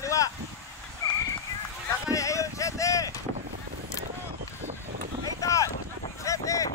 kaliwa. Sakay, ayun, 7. Nathan, 7.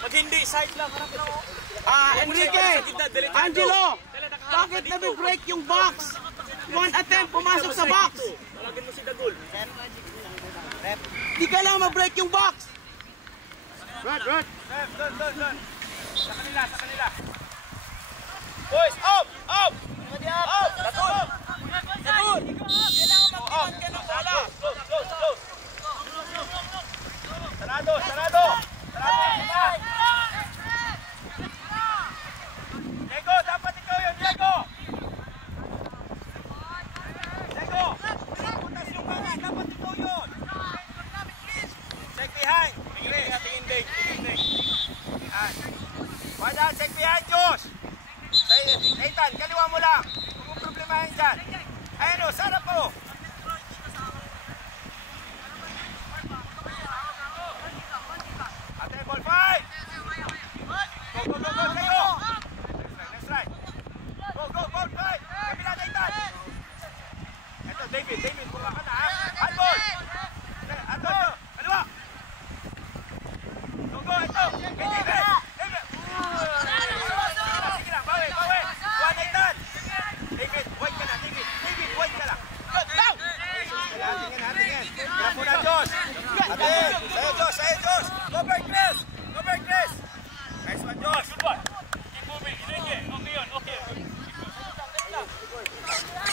Mag-hindi, side lang. Enrique! Angelo! Bakit nabi-break yung box? One attempt, pumasok sa box! Talagin mo si Dagul. Di kailangan ma-break yung box! Run! Doon! Sa kanila. Boys, up! Up! Dagul! Kailangan mag-iwan ka ng bola! Close! Sarado! Diego, dapat ikaw yun, Diego!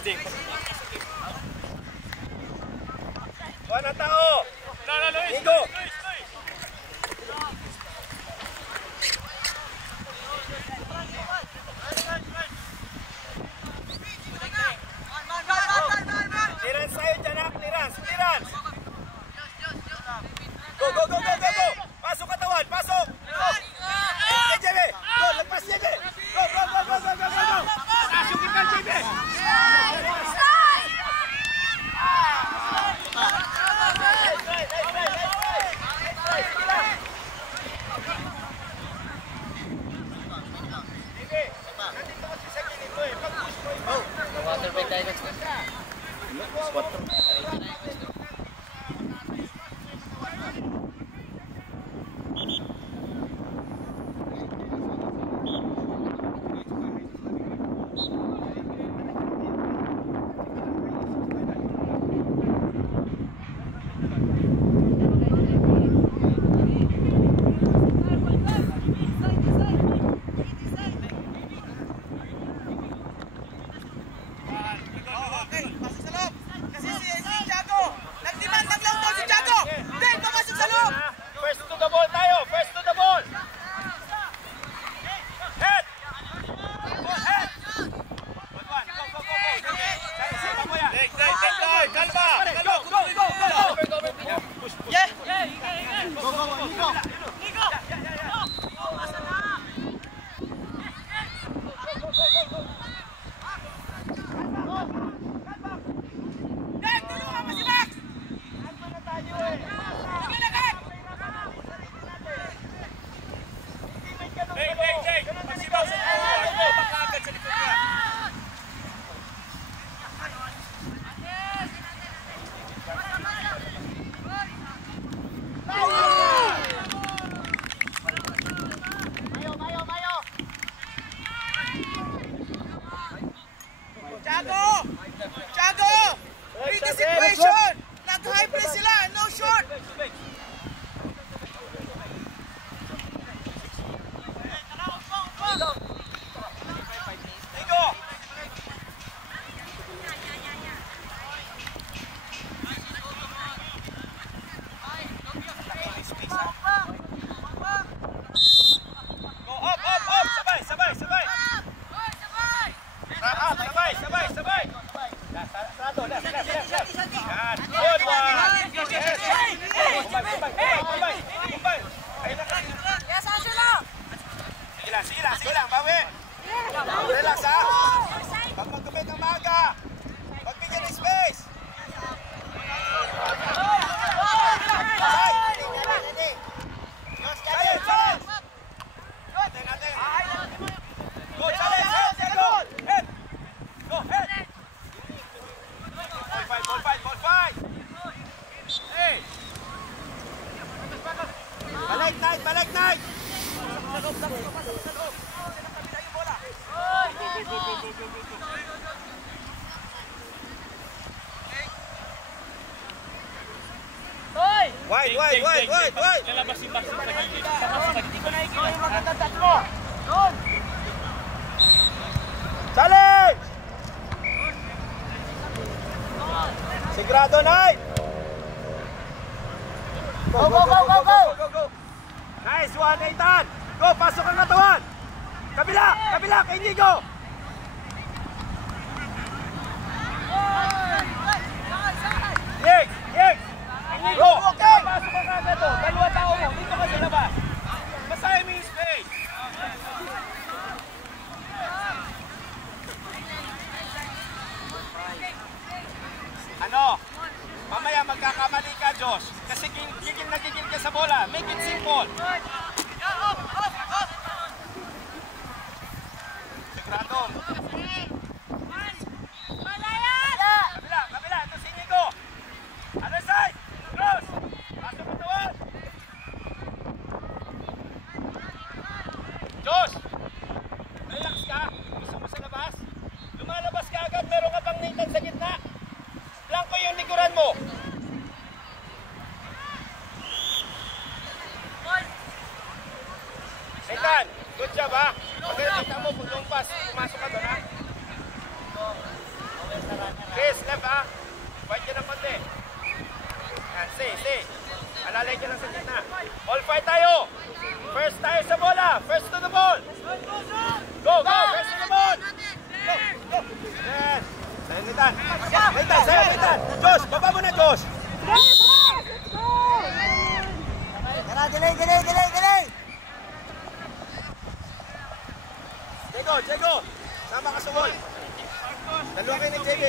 Ding. Kuha ng tao. Luis. Nico. Clearance tayo dyan ha. Clearance. Go. Pasok katawan. Pasok. JB. Go. Lagpas JB. Go. Pasok kita JB. First to the ball tayo. First to the ball. Head. Go head. Good one. Go. Sige mo yan. Take time. Kalma. Go. Yeah. Go. Nico. Magsibaw sa ball. Baka agad sa likod niya. Tiago! Read the situation! Nag-high press sila, no short! Nico. Go up. Sabay. Sabay. Left. Yan. Good one. Kumbay. Ayun na. Sige lang. Bawi. Relax ha. Pag magkabit ang maga. Pagbigyan ng space. Challenge. Natin. Go, challenge. Head. Go, head. Ball fight. Hey. Balik night. Wide. Lalabas si Max sa gilid. Challenge. Sigurado night. Go. Nice one, Nathan. Go, pasok ang katawan. Kabila, kay Nico. Yes. Kay Nico. Okay. Pasok ang agad to. Dalawa tao mo. Dito ka sa labas. Basahin mo yung space. Ano? Mamaya magkakamali ka, Josh. Kasi gigil ka sa bola. Make it simple. Sigurado. Kabila. Ito si Nico. Other side. Cross. Pasok mo tawad. Josh. Relax ka. Gusto mo sa labas? Lumalabas ka agad. Meron ka pang Nathan sa gitna. Blanco yung likuran mo. Nathan, good job ha. Pag nakita mo, lumpas, pumasok ka doon ha. Nathan. Nathan, sa'yo, Nathan. Josh, baba mo na, Josh. Tara, delay. Diego, sama ka sa wall. Dalawa kayo ni JB.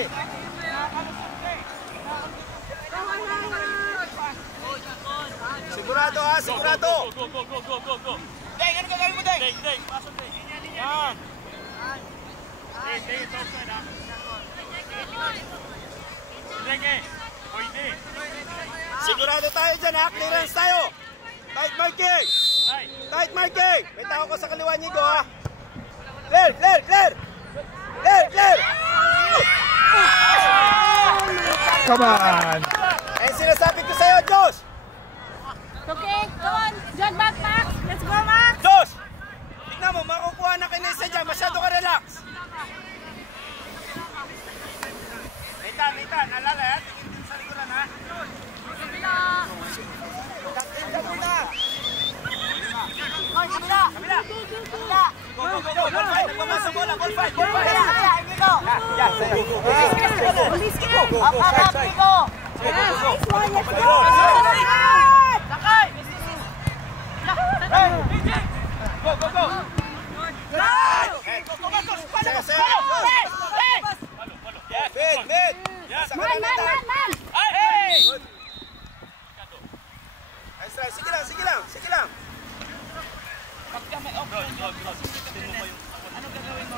Sigurado ha, sigurado. Go. Deng, ano gagawin mo, Deng? Deng, pasok Deng. Yan. Deng, ito offside ha. Deng pwede. Sigurado tayo dyan ha, clearance tayo. Tight marking. Tight marking. May tao ko sa kaliwa niyo ha. Clear. Come on. Ayun sinasabi ko sa'yo, Josh. Okay, come on. John, back, Max. Let's go, Max. Josh, tignan mo, makukuha na kinesa dyan. Masyado ka relax. Nathan, alala ha. Tingin din sa likuran ha. Kabila. Go. Ball fight. Nagmamasang bola. Ball fight. Man. Sige lang.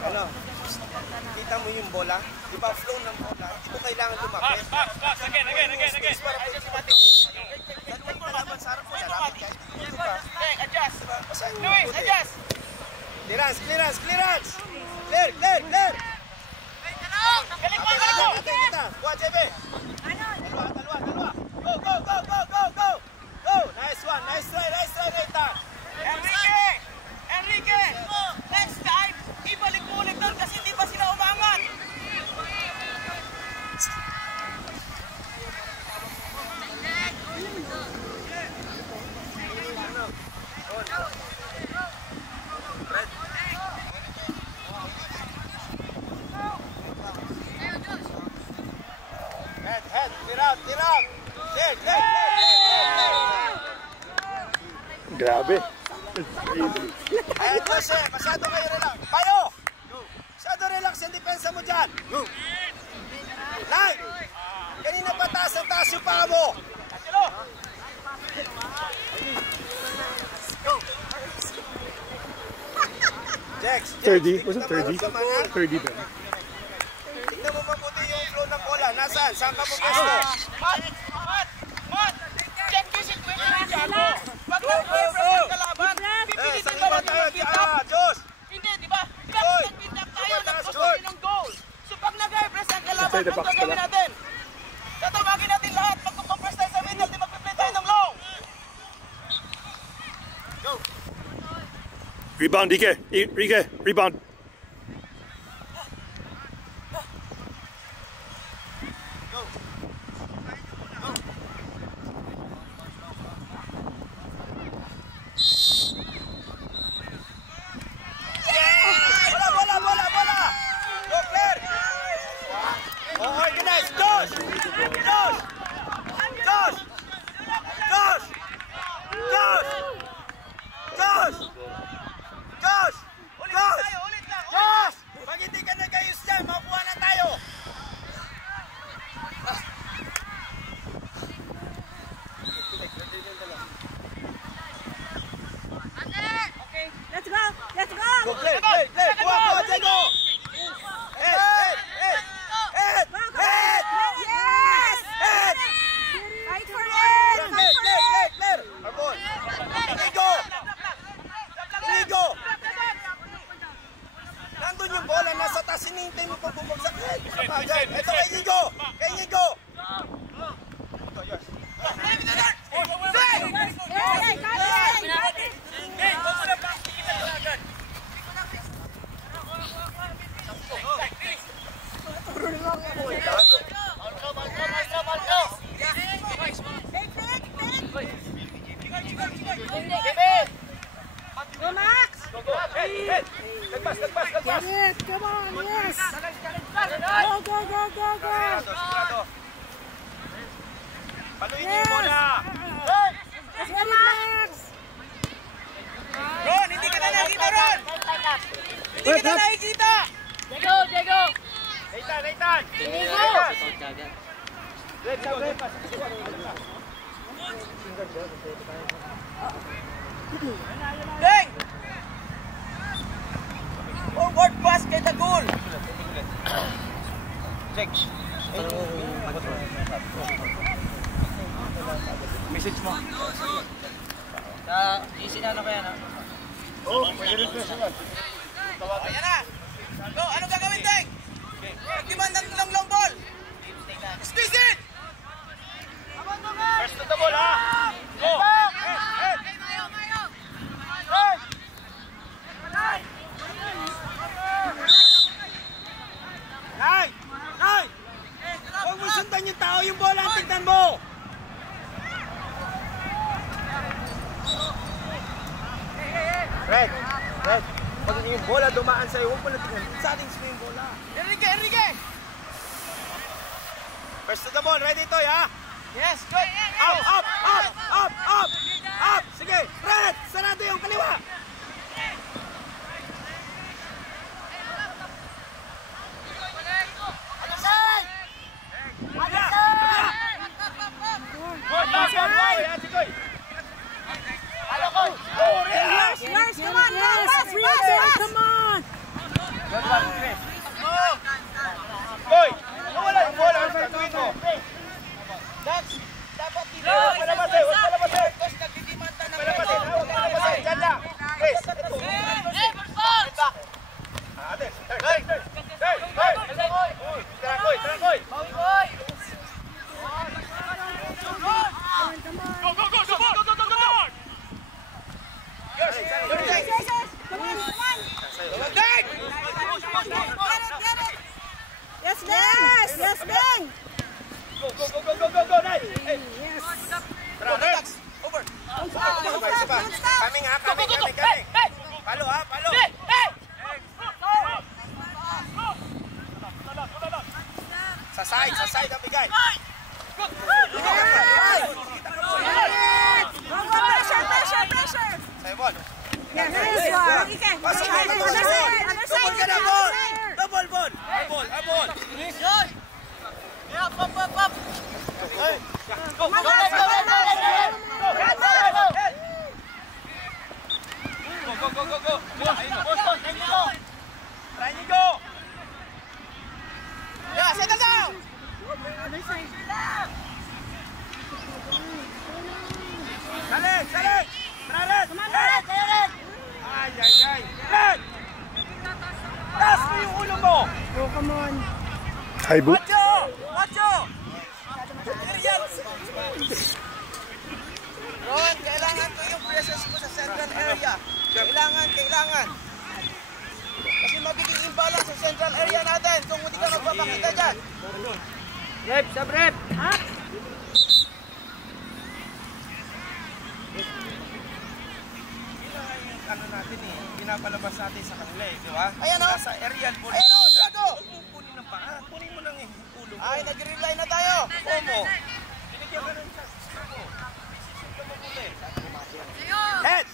Ano? Kita mo yung bola? Di ba flow ng bola? Hindi mo kailangan lumapit. Box. Again. Dalawang palaban sa harap mo. Lalapit ka. Deng, adjust. Luis, Adjust. Clearance. Clear. Kuha, JB. Dalawa. Go. Nice one. Nice try, Nathan. Enrique! Next time, ibalik mo ulit doon kasi hindi pa sila umangat. Head. Clear out. Clear. Grabe. Ay, Jose, masyado kayo relax. Payo! Masyado relax yung depensa mo dyan. Live! Kanina pa taas yung paa mo. Jex, 30? Was it 30? 30 then. tignan mo mabuti yung flow ng bola. Nasaan? Saan ka mo gusto? Mat! Check this situation dyan. Pag nag-press ang kalaban, pipilitin ba natin mag-beat up? Josh! Hindi, di ba? Kapag nag-beat up tayo, nag-post ng goal. So pag nag-press ang kalaban, Inside the ang box gagawin pala. natin? Tatawagin natin lahat. Pag kumapress tayo sa middle, di mag-play tayo ng long. Rebound, Rike. Rebound. Bola! Go, clear! Oh, organize! Josh! Pag hindi ka nag-ayos dyan, makuha na tayo! Let's go. Go, clear! Kuha, Diego! Head! Yes. Fight for it. Clear! Arbon! Inigo! Nandun yung bola, nasa taas, hinihintay mo pag bumagsak. Ito kay Inigo! Go, Max. Head! Nagpas! Get it. Come on. Yes. Go. Sigurado, sigurado. Paluin niyo yung bola. Ron, hindi ka na nakikita, Ron! Hindi ka na nakikita! Diego! Nathan, Nathan. Deng! Forward pass kay Dagul! Check. Message mo. Ayan na! Go, ano gagawin, Deng? Nagdiman ng long ball! Squeeze it! First to the ball, ha? Go! Head! Nay! Nay! Huwag mo sundan yung tao, yung bola ang tignan mo! Red! Red! Pag yung bola dumaan sa'yo, huwag mo na tignan. Saling mo yung bola. Enrique! First to the ball, ready to, ha? Yes, go! Up! Sige! Red! Sarado yung kaliwa! Yes, come on, come on! Boy! Wala yung bola, ang gagawin mo? Dapat dito! Huwag palabasin! Tapos nagdidimanda ng Huwag palabasin! Diyan lang! Chris! Ito! Ate! Tarakoy! Yes, Beng! Go, Nay! Yes! Tara, Red! Over! Isa pa. Coming. Palo, ha? Palo! Sa side ang bigay. Pressure! Sa'yo, ball. Nice one! Pasok mo, double ka na, ball! Double ball! Abol! Go! Try niyo, go! Yeah, settle down! Salit! Tara, Red! Ay! Red! Taas mo yung ulo mo! Oh, come on! High boot. Macho! Aerial! Ron, kailangan ko yung presence mo sa central area. Kailangan. Kasi magiging imbalance sa central area natin kung hindi ka magpapakita dyan. Rep! Ha? Ano natin pinapalabas natin sa kanila di ba? Ayan o! Nasa aerial ball. Ayan o, Tiago! Kunin ng paa. Kunin mo lang yung ulo mo. Ay, nag-rely na tayo! Omo. Binigyan ka ng chance. Head!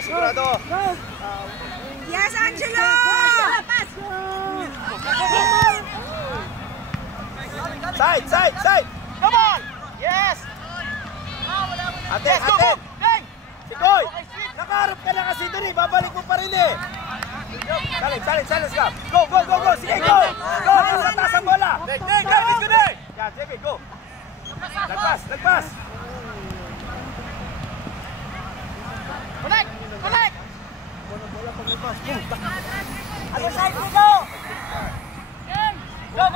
Sigurado! Yes, Angelo! Pass! Side! Come on! Yes! Ate! Si Boy! Nakaharap ka na kasi doon babalik mo pa rin Salin ka! Go! Sige, go! Nasa taas ang bola! Yan, sige, go! Lagpas! Connect! Other side mo go! Go!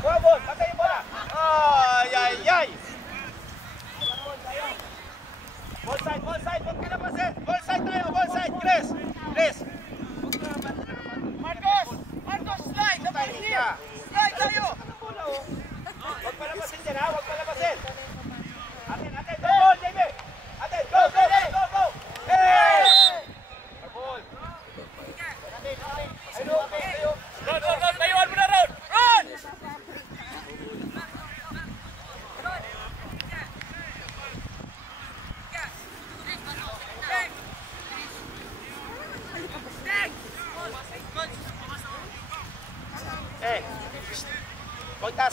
Kaya ball! Patay yung bola! Ay! Ball side! Huwag ka na pasin! Ball side tayo! Chris! Marcos, slide! Dapat here! Slide tayo! Huwag palabasin dyan, ha? Huwag palabasin! Atin! Go, ball, JB! Atin, go!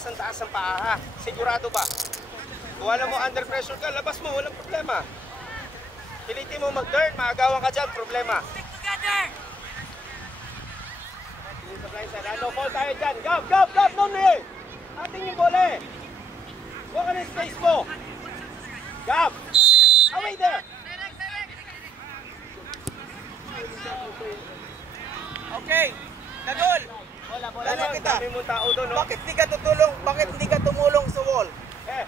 ang taas ng paa, ha? Sigurado ba? Kung alam mo under pressure ka, labas mo, walang problema. Pilitin mo mag-turn, maagawan ka dyan, problema. Stick together! Ano, ball tayo dyan. Gab, no eh! Ating yung bola eh. Huwag ka ng space mo. Gab! Away there! Okay, Dagol. Tanong kita. Dami mong tao doon, no? Bakit hindi ka tutulong? Bakit hindi ka tumulong sa wall? Eh,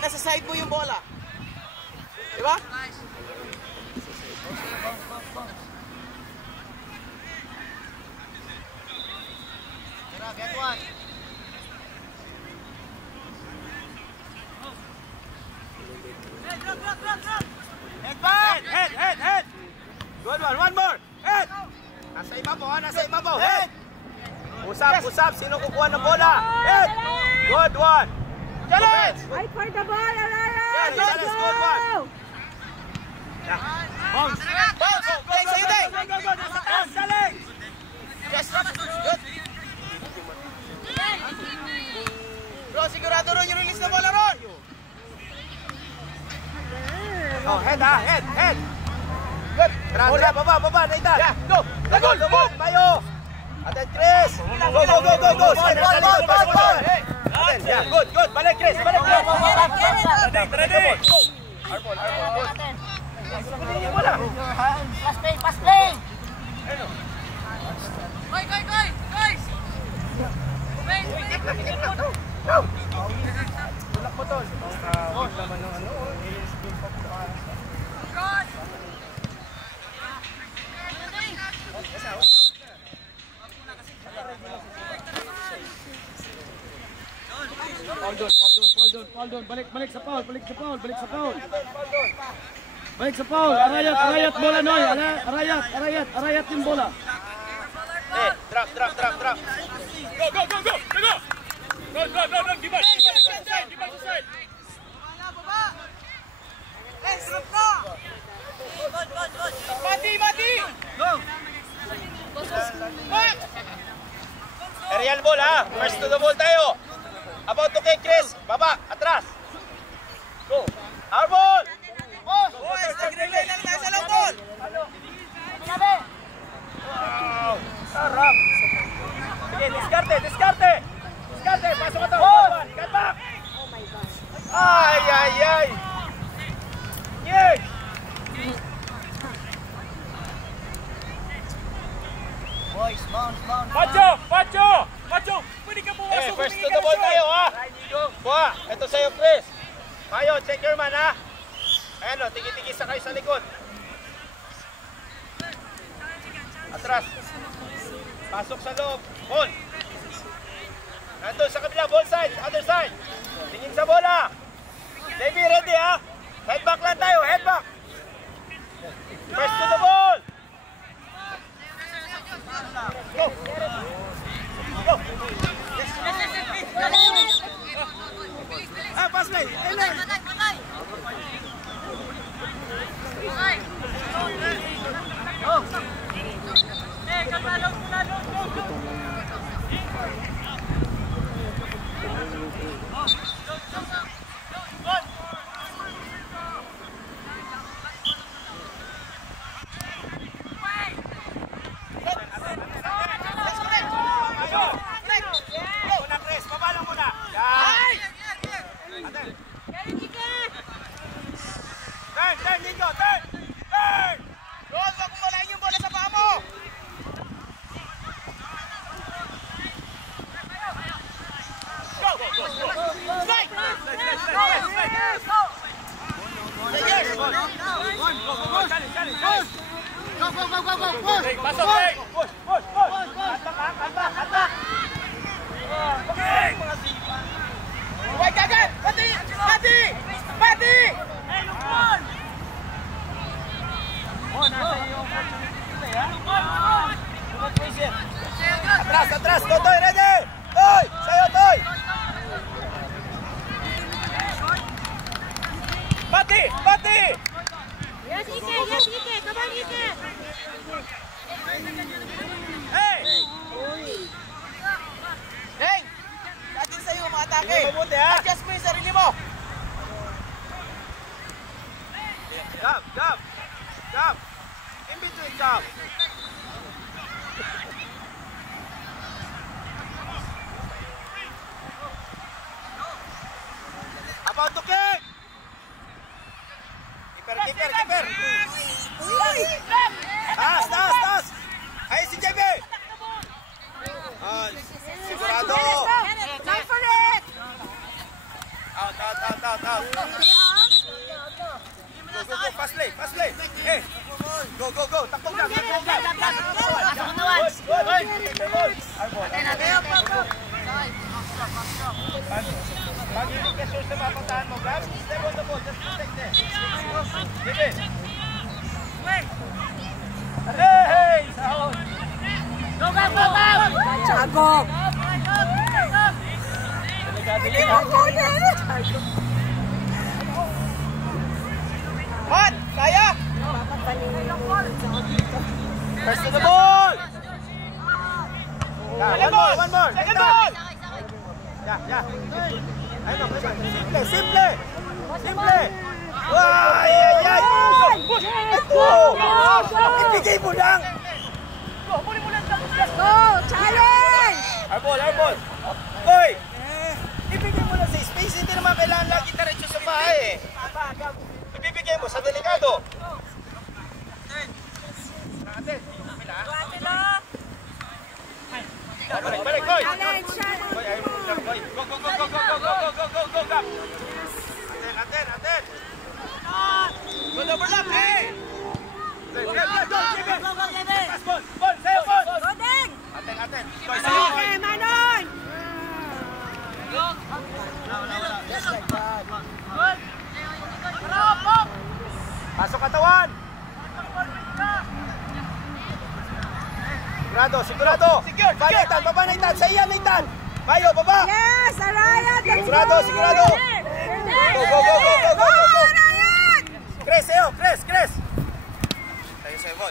Nasa side mo yung bola. Di ba? Get one. Head! Good one more! Head! Nasa ibabaw, ha? Nasa ibabaw! Head! Usap! Sino kukuha ng bola? Head! Good one! Challenge! Fight for the ball, Araya! Yes, challenge, good one! Bounce! Play sa'yo, Day! Go! Nasa taas, challenge! Yes, good. Bro, sigurado ron yung release na bola ron. Oh, head, ha? Head! Good. Bola, baba, Nathan! Yeah, go! Dagol! Mayo! Aten, Chris! Go! Ball! Aten, yeah, good! Balik, Chris! Ready! Wala! Pass play! Guys! Tulak mo to. Huwag naman ng ano. Fall down. Balik sa foul. Arayat bola, Noy. Arayat yung bola. Eh, drop. Go! Dimas, side. Let's drop na! Mati! Go! Aerial ball, ha? First to the ball tayo. About to kick, Chris. Baba, atras. Go. Our ball! Boys, nag-relay lang tayo sa long ball! Wow! Sarap! Sige, diskarte! Pasok ka to! Cut back! Ay! Yes! Boys, bounce! Pacho! Pwede ka bukas. First to the ball tayo, ha? Buha, ito sa'yo, Chris. Mayo, check your man, ha? Ayan, o, tiki-tiki sa kayo sa likod. Atras. Pasok sa loob. Ball. Nandun sa kabila, ball side, other side. Tingin sa bola. Davey, ready, ha? Head back lang tayo, head back. First to the ball. Go. Pass play. Atras, go Toy, ready! Toy, sa'yo Toy! Bati! Yes, Ike! Come on, Ike! Hey! Hey! Dati Jump. Jump. In between, jump. About to kick. Keeper. Taas. Ay, si JB. Sigurado. Time for it! Out. Go. Fast play. Hey. Go. Takbo ka. Pag-inig ka sure sa mapuntahan mo, Gab. Step on the ball. Just protect them. Give it. Hey! Sahod! Go! Chagok! Hot! Kaya! First to the ball! One more! Second ball! Yeah. Simple! Ay! Ito! Ibigay mo lang! Go! Challenge! Our ball! Hoy! Ibigay mo lang sa space, hindi naman kailangan lagi diretso sa bahay eh. Ibibigay mo sa delikado. Balik, Koy! Challenge! Koy, ayaw mo lang, Koy. Go, Gab! Aten! Good overlap, hey! Go, pass ball, sayo ball! Go, Deng! Aten! Okay, Manon! Pasok katawan! Sigurado! Baba Nathan! Sa iya Nathan! Mayo, baba! Yes, Arayat! Let's Sigurado! Go! Arayat! Chris! Tayo ball.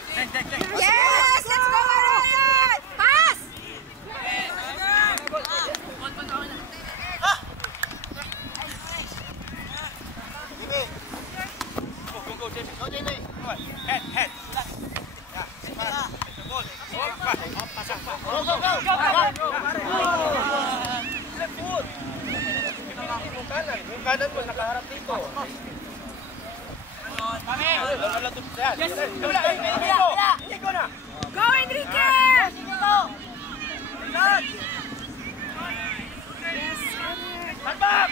Yes! Let's go, Arayat! Pass! Go, Jamie! Head! Yung kanan mo, nakaharap dito. Hindi ko na! Go, Enrique! Talbak!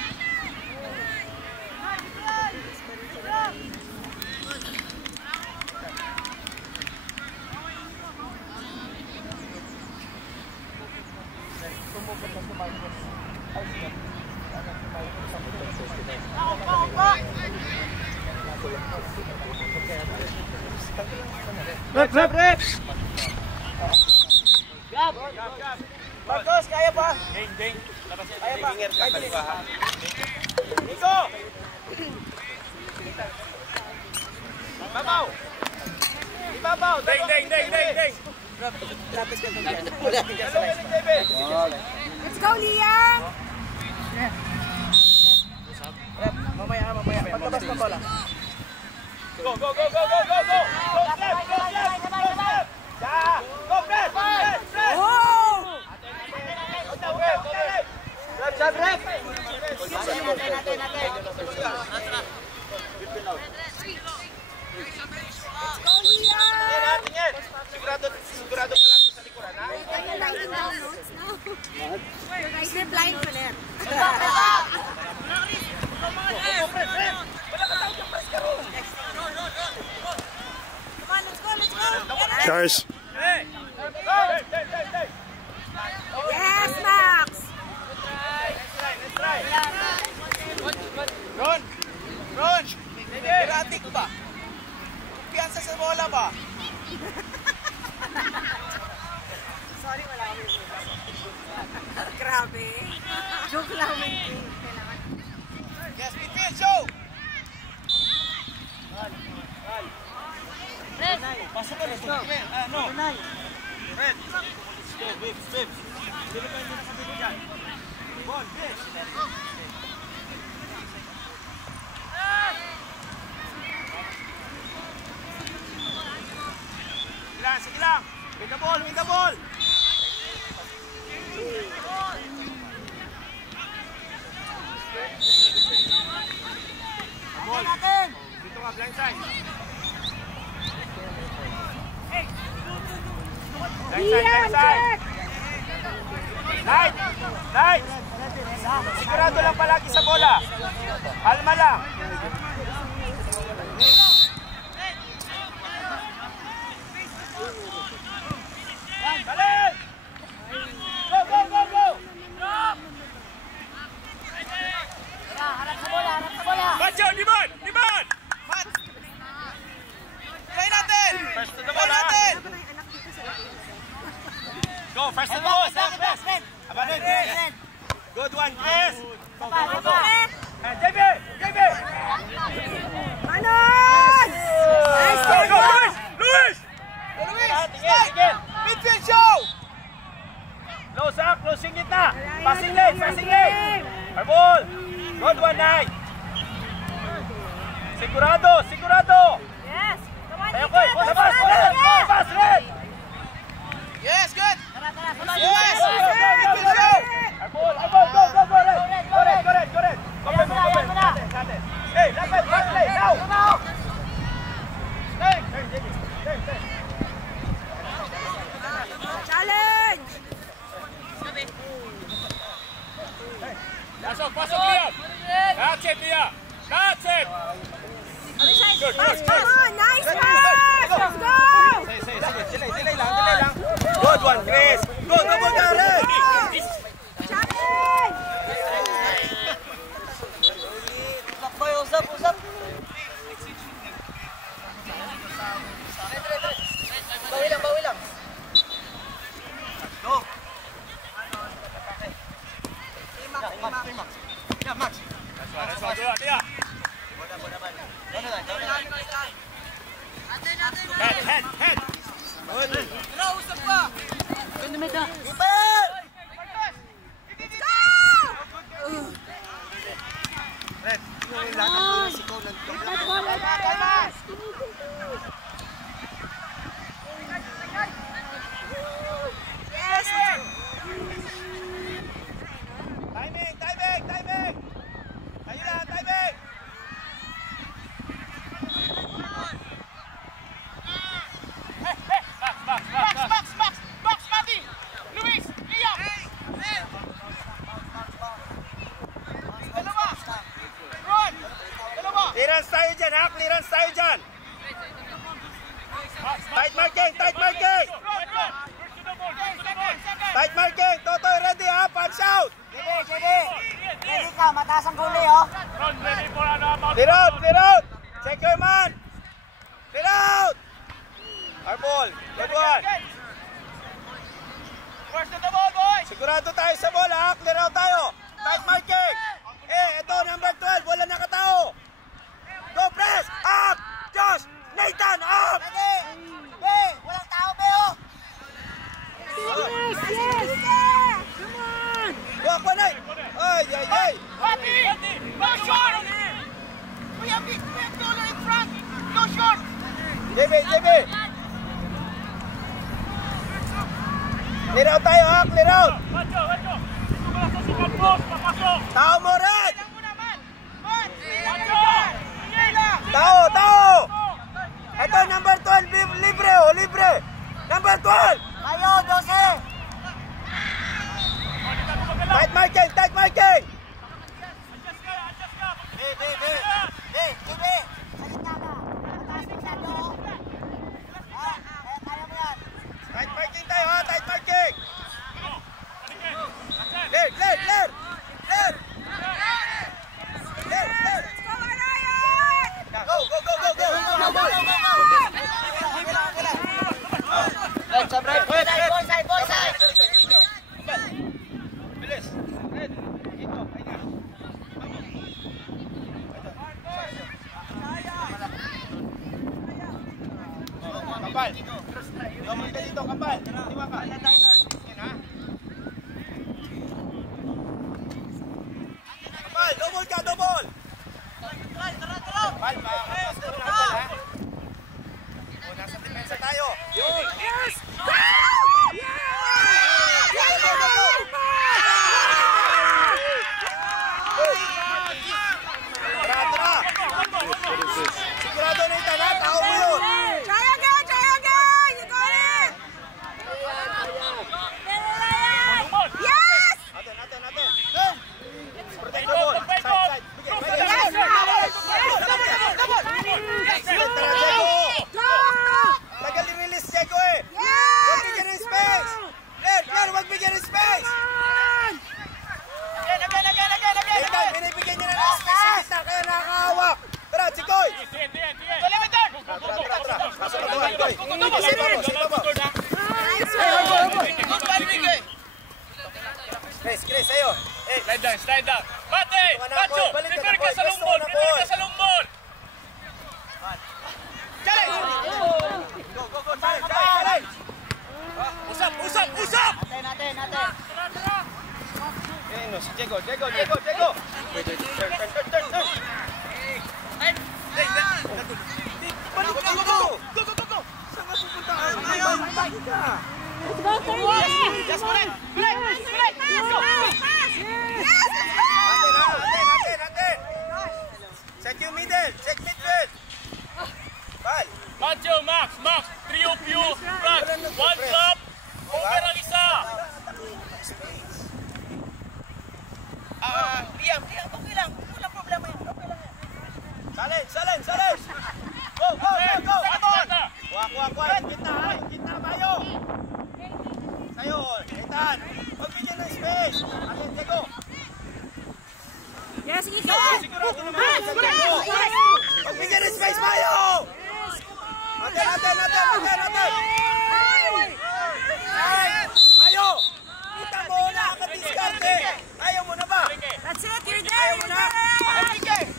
Rep! Marcos, kaya pa? Ding. Kaya pa? Inger ka kalibahan. Iko! Ibabaw! Ding! Lapis ka dyan. Let's go, Liam! Mamaya. Pagkabas na bola. Go! Go, left! Yeah! Go, press! Oh! Rep! Go, Liam! Tingin! Sigurado palagi sa likuran, ha? Are you writing down notes now? You're replying to them. Come on, let's go! Charles. Hey! Yes, Max! Let's try! Ron! Erratic ba? Piyansa sa bola ba? Sorry, wala kami. Grabe. Joke lang, Wendy. Yes, midfield, show! Pasok ka rin. No. Red. Bibs. Sino pa hindi nakabili dyan? Ball, Bibs. Win the ball, win the ball! Ball. Dito ka, blind side. Blind side. Light! Light! Sigurado lang palagi sa bola. Kalma lang. Galing! Go, go, go, go! Harap sa bola, harap sa bola. Macho, Liman! Liman! Mat! Try natin! First to the Try ball, ha? natin! Go, first to the ball. Abanin. Good one, Chris. JB! JB! Manos! Go, go, Luis! Luis! Luis! Tingin, tingin. Midfield show! Close up, closing gitna. Passing lane, passing lane. Ball. Good one, Knight. Sigurado, sigurado. Yes! Come on, Tayo Nico! ko, pass, pass, red. Yes, good! Tara, tara, come on, Yes! Nico! Midfield show! Ball, go, go, go, red. Go, red, go, red, go, red. Go, red, go, red. Hey, lapit, pass play, now. Hey, JB. Hey. Challenge! Pasok, pasok, Liam! That's it, Liam! That's it! Good, good, good! Nice pass! Let's go! Sige, delay lang. Good one, Chris. Go, double ka, red. Challenge! Boy, usap! Bawi lang! Go! Max! That's one, good, Liam! Head! Usap pa! Red, yung lakad mo yung sikaw ng Timing. Tayo lang, timing. Max, Mati! Luis! Liam! Dalawa! Clearance tayo dyan, ha? Clearance tayo dyan. Tight marking. Tight marking. Totoy ready, ha? Punch out. Ready ka, mataas ang guli, oh. Ready for another Clear out. Check your man. Clear out. Our ball. Good one. First to the ball, boys! Sigurado tayo sa bola, ha? Clear out tayo. Tight marking. Ito, number 12. Wala nakatao. Go, press. Up. Josh. Nathan, up. Walang tao, Beo! Yes! Come on! Walk one night. Ay. Mati! No short! We have Dollar in front! No short! JB. Clear out tayo, ha? Clear out. Macho! Susukan post! Papasok! Tao mo, Red. Macho! Tao. Ito, number 12. Libre. Number 12. Kayo, 12! Tight marking. Adjust ka! Salita ka! Mataas masyado, oh. Kaya mo yan. Tight marking tayo, ha? Tight marking. Clear. Ball side! Bilis. Red. Ito. Pahinga. Kapal. Dumang ka dito, kapal. Tiwa ka. Yan, ha? Kapal, double. Kapal, makakas ko na kapal, ha? O, nasa depensa tayo. Yes! Side lang. Mate! Macho! Prepare ka sa long ball! Prepare ka sa long ball! Challenge! Go, go, go! Challenge! Usap! Usap! Usap! Natin. Eh, no, si Diego! Turn! Go! Saan ka pupunta? Ayaw! Let's go, 30! Yes, correct! Atin! Check yung middle! Check midfield! Bal! Macho! Max! 3 of you! Front! One flop! Over ang isa! Liam, okay lang. Walang problema yan. Okay lang yan. Challenge! Go! Kuha! Gitna tayo! Sa'yo! Ethan! Magbigyan ng space! Atin, Diego! Yes, sige ka! Sigurado naman! Magbigyan ng space, Mayo! Atin! Mayo! Kita mo na! Nakadiskarte! Ayaw mo na ba? That's it, you're there! Ayaw mo na! Check!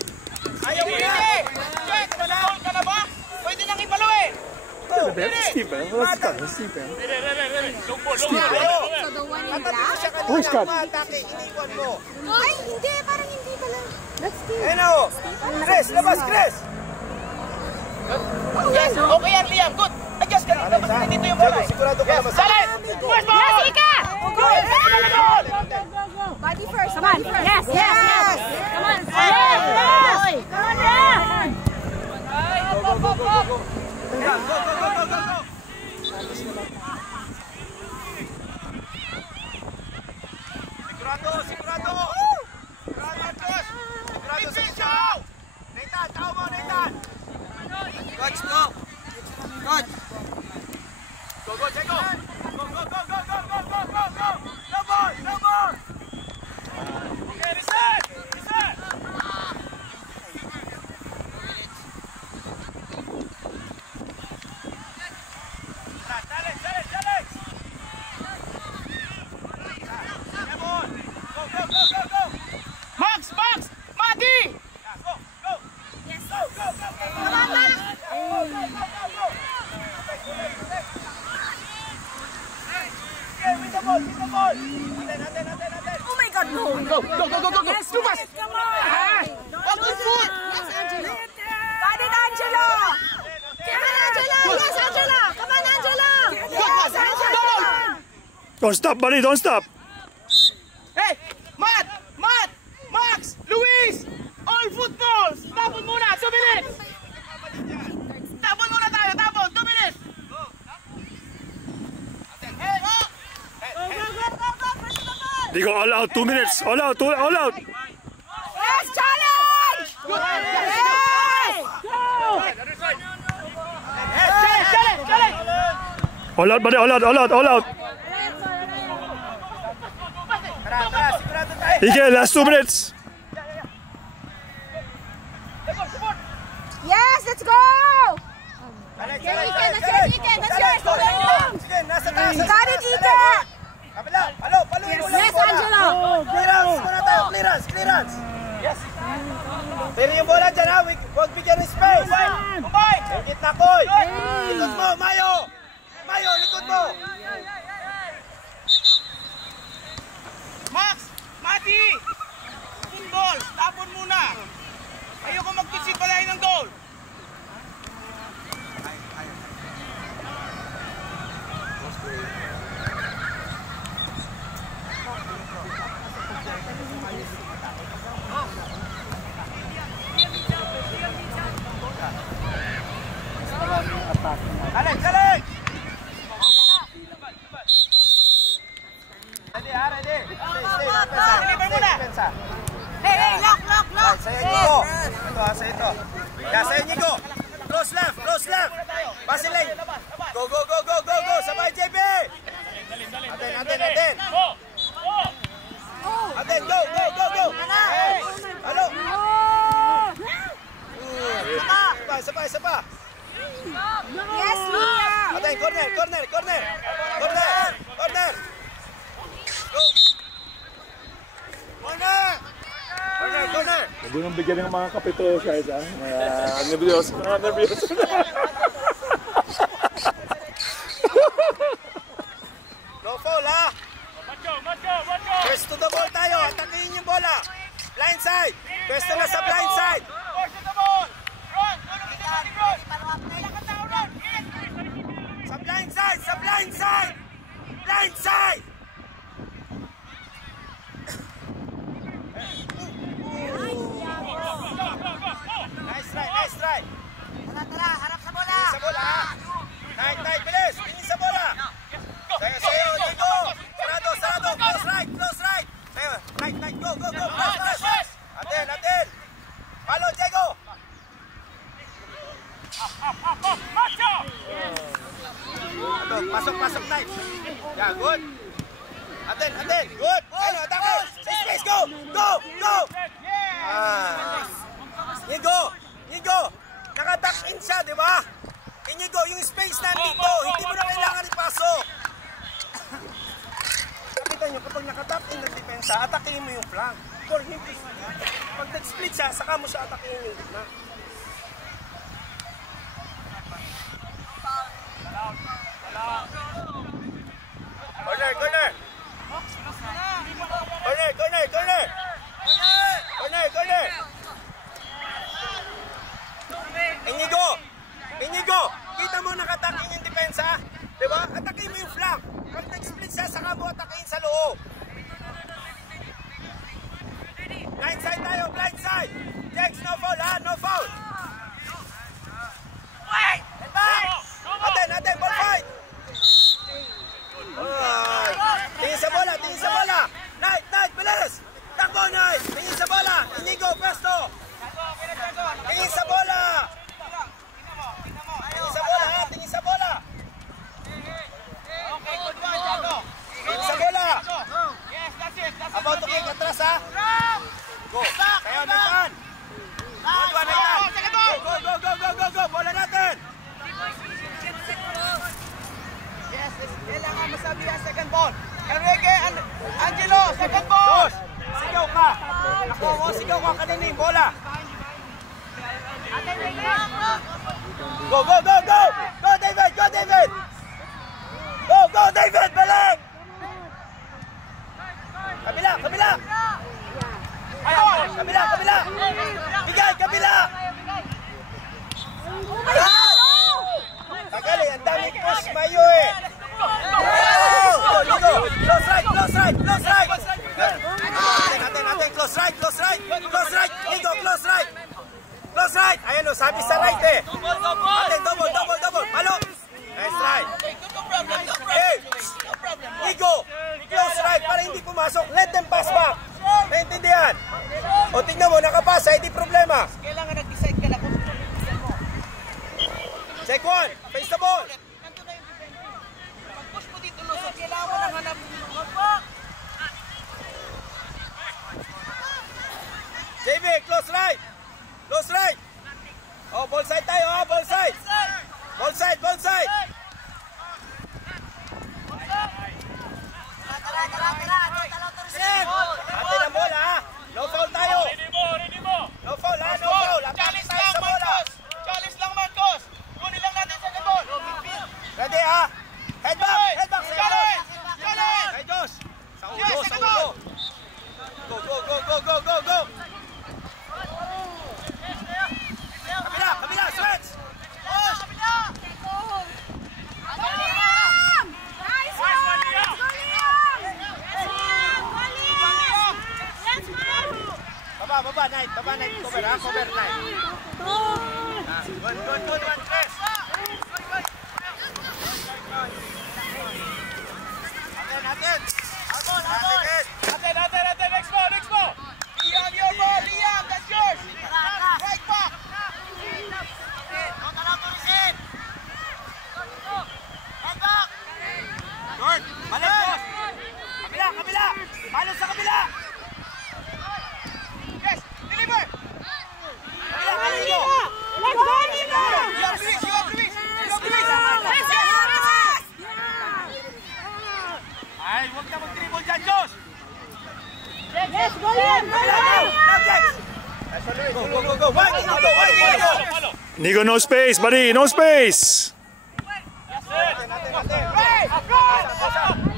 Ka na ba? Pwede nang ipalo eh. Steve, what's that? Steve. Long ball! So the one in black? Where's Scott? Atake, iniwan mo. Ay, hindi! Parang hindi pala. That's Steve. Ayun na o! Chris! Labas, Chris! Yes, okay yan, Liam. Good. Adjust ka dito. Kasi dito yung bola. Sigurado ka naman. Silent! Yes, Ika! Go! Body first. Come on. Yes. Come on. Yes! Come on, Ren! Go! Go! Sigurado! Sigurado, Chris! Sigurado sa show! Nathan, tao mo, Nathan! Coach, go. Coach. Go, Diego! Go! No ball! Okay, reset! Challenge! Demon! Go! Max! Mati! Go! Yes. Go! Come on, Max! Okay, with the ball! Aten! Oh my God, no! Go! Yes, Too fast. come on! Good foot. Yes, Angelo! Got it, Angelo! Come on, Angelo! Yes, Angelo! Come on, Angelo! Yes, Angelo! Don't stop, buddy, don't stop. Hey! Matt! Max! Luis! All footballs! Tapon muna! 2 minutes! Tapon muna tayo! 2 minutes! Hey! They go all out, 2 minutes. All out. Yes, challenge! Yes! Challenge! All out, buddy, all out. Tara, sigurado tayo! Ike, last 2 minutes. Yes, let's go! Challenge! That's yours. Sige, nasa taas! You got it, Ike! Kabila! Paluin mo lang Yes, yung bola! Angelo! Clearance! Muna tayo! Clearance! Yes! Pero yung bola dyan ha! Huwag bigyan ng space! Combine! Yung gitna, Koy! Likod mo! Mayo! Likod mo! Max! Mati! Footballs! Tapon muna! Ayoko mag-concede palahin ng goal! Challenge! Ready! Stay. Hey, lock! Sa'yo, Nico. Sa'yo ito. Sa'yo, Nico. Close left. Passing lane. Go. Sabay, JB. Aten. Aten, go. Hey, halo. Sapa. Yes, Liam! Aten, corner. Go. Corner. corner. Hindi nang bigyan ng mga kapito siya isa. Nervyos. Nervyos. No foul, ha? First to the ball tayo. Atakihin yung bola. Blind side. Pwesto na sa blind side. Sa blind side. Sa blind side. Blind side. Nice try, nice try. Tara, harap sa bola. Sa bola, ha? Night, bilis. Tingin sa bola. Sayo, Diego. Sarado. Close right. Sayo, night, go. Close. Atin. Follow, Diego. Pasok, night. Yeah, good. Atin. Good. Ano, atake. Say space, go. Inigo. Naka-tuck in siya, di ba? Inigo, yung space nandito. Hindi mo na kailangan ipasok. Nakita nyo, kapag naka-tuck in ng depensa, atakihin mo yung flank. For him to split. Pag nag-split siya, saka mo siya atakihin yung gitna. Corner. Inigo, kita mo nakatakin yung depensa, di ba? Atakin mo yung flank. Pag nag-split siya, saka mo atakin sa loob. Blind side tayo, blind side. Jex, no foul, ha? No foul. Wait! Atin, ball fight. Tingin sa bola. Night, bilis. Takbo, Night. Tingin sa bola. Inigo, pwesto. Tingin sa bola. Tingin sa bola. Okay, good one, Jago. Tingin sa bola. Yes, that's it. About to kick, atras, ha? Go. Kaya, Nathan. Good one, Nathan. Go. Bola natin. Yes, kailangan masabi ang second ball. Enrique, Angelo, second ball. Sigaw ka. Sigaw ka kanina yung bola. Go, David. Go, David, balik. Kabila. Bigay, kabila. Tagal eh, ang daming push mayo eh. Go. Close right. Natin, close right. Nigo, close right. Ayan o, sabi sa right eh. Atin, double. Halo. Nice try. Hey, Nigo, close right para hindi pumasok. Let them pass back. Naintindihan? O tingnan mo, nakapasa, hindi problema. Kailangan nag-decide ka na kung Check one, face the ball. nandun na yung defense. Pag-push mo dito, Luzon, kailangan mo nang hanap. JB, close right. Oh, ball side tayo, ha? Ball side. Atin ang bola, ha? No foul tayo. No foul, ha? No foul. Challenge tayo sa bola. Marcos. Kunin lang natin sa ball. Ready, ha? Head back. Challenge. Hey, Josh. Sa ulo. Go. Kabila, switch. Baba, Night. Cover, ha? Cover, Night. Good one, Chris. Atin. Atin, next ball. Liam, your ball. Liam, that's yours. Right back. Good. Balik, boss. Kabila. Palo sa kabila. Yes, deliver. Kabila. Let's go, Nigo! You have Luis. Ay, huwag na Nico, no space, buddy. No space.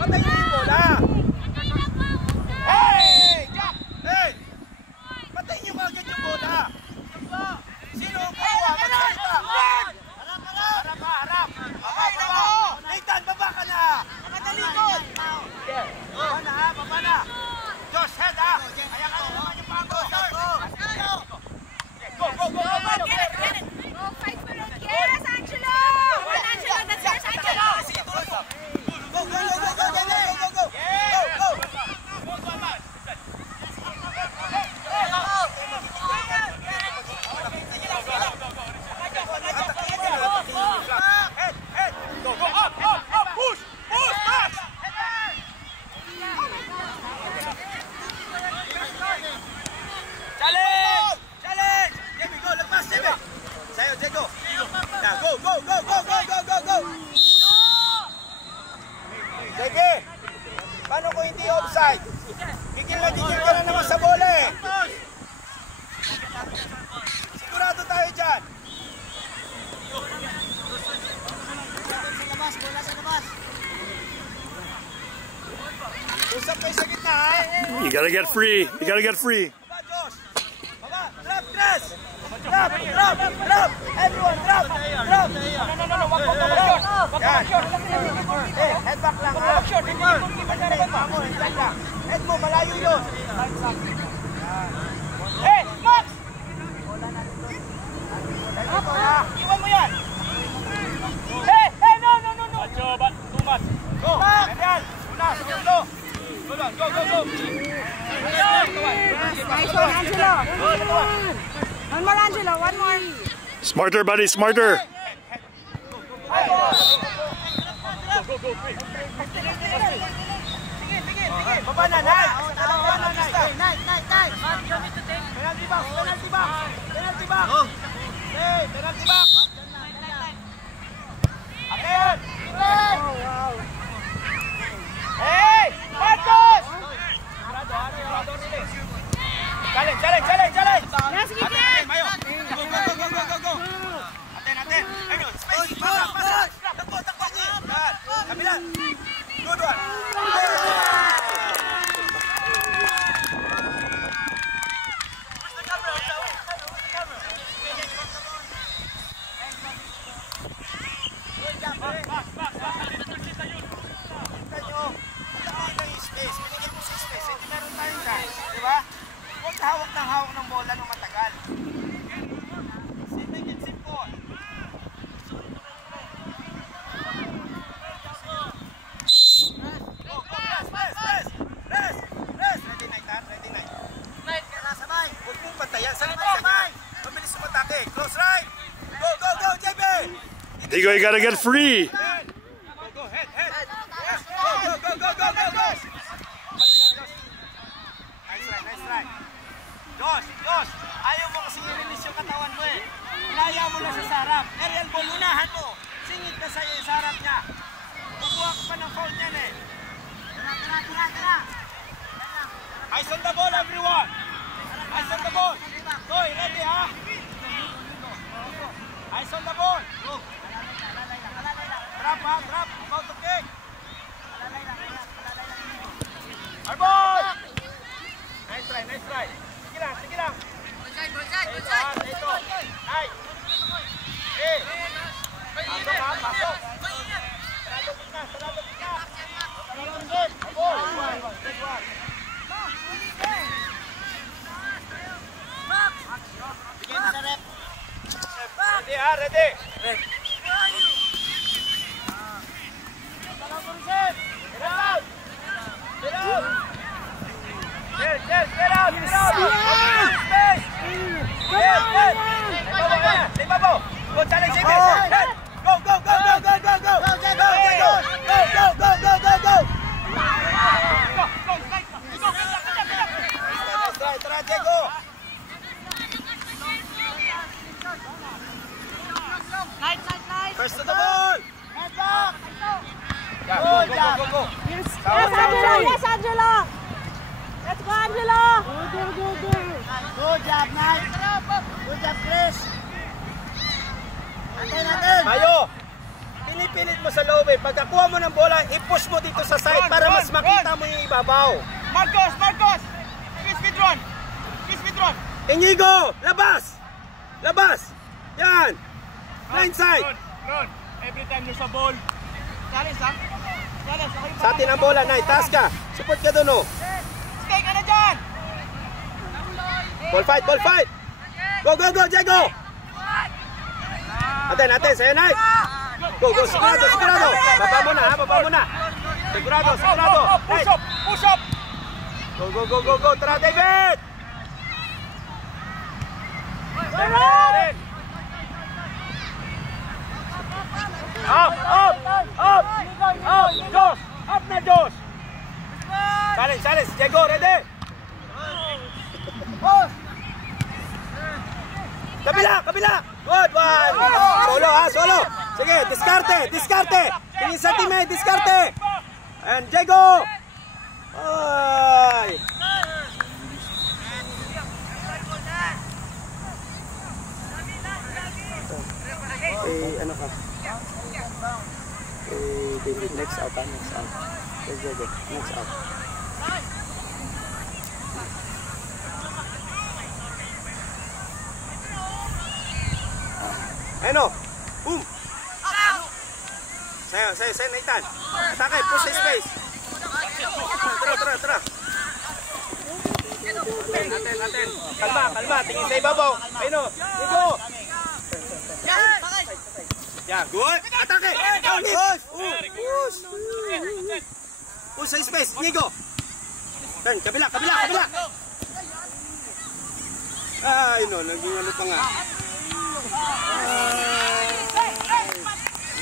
Patayin yung bola. Hey! Hey! Patayin nyo agad yung bola. Sino ang kuha? Magsalita. Harap. Baba. Nathan, baba ka na. Nakatalikod. Baba na ha, baba na. Josh, head ha. Kaya ka naman yung pango. Go. Get it. Go, fight for it. Yes, Angelo. Come on, Angelo. That's yours, Angelo. Go. Head. Go up. Push. Pass. Challenge. Jimmy, go. Lagpas, Jimmy. Sa'yo, Diego. Now, go. JB, paano kung hindi offside? Gigil ka na naman sa bola eh. Sigurado tayo dyan. Bola sa labas. Usap kayo sa gitna ha. You gotta get free. Baba, Josh. Baba, drop, Tres. Drop. Everyone, drop. No. Wag mo short. Head back lang ha. Head mo, malayo yun. Hey, Max! Iwan mo yan. Hey, no. Go, Marian. Go. Nice one, Angelo. One more, Angelo. One more. Smarter, buddy. Smarter. Sige. Baba na, night. Penalty box. Hey, penalty box. Akin. Hey, Marcos! Challenge. Yes, we can. Mayo. Go. Aten. Ayun, space. Pasok. Takbo. Yan. Kabila. Good one. Hawak ng bola nung matagal. Simple. Rest. Ready night. Sabay. Huwag mong patayan. Sa labas niya. Mabilis sumatake. Close right. Go, JB. Nico, you gotta get free. Go, head. Go. Nice try. Josh, ayaw mo kasi i-release yung katawan mo eh. Ilaya mo na sa sarap. Aerial ball, unahan mo. Singit ka sa sarap niya. Kukuha ka pa ng foul niyan eh. Tara. Eyes on the ball, everyone. Eyes on the ball. Toy, ready ha? Eyes on the ball. Go. Drop. About to kick. Arbol! Nice try. Sige lang. Bullseye. Ito. Nice. Hey. Pasok. Sarado kita. Arbol. Begin sa rep. Ready. Get out. Get out. Space. Go. Go, challenge him. Go. Tara, Diego. Nice. First to the ball. Head back. Go. Yes, Angelo. Let's go, Angelo. Go. Good job, Knight. Good job, Chris. Mayo, pinipilit mo sa loob eh. Pagkakuha mo ng bola, i-push mo dito sa side para mas makita mo yung ibabaw. Marcos! Speed run! Inigo, labas! Yan! Blind side! Ron, every time there's a ball. Salis ha? Sa atin ang bola, Nay. Taas ka. Support ka doon, oh. Stay ka na dyan! Ball fight! Go, Diego! Aten, sa'yo, Nay. Go, sigurado. Baba mo na. Sigurado. Push up! Go, tara, David! Up! Josh! Up na, Josh! Challenge, Diego, ready? Kabila! Good one! Solo! Sige, diskarte! Tingin sa teammate, diskarte! And Diego! Ay! Ano ka? David, next out. Let's go. Next out. Ano? Boom! Sa'yo, Nathan. Atake, push the space. Tara. Aten. Kalma. Tingin sa ibabaw. Ayun, Diego. Yeah, good. Atake. Push sa space. Diego. Turn, kabila. Ay, no, naging ano pa nga.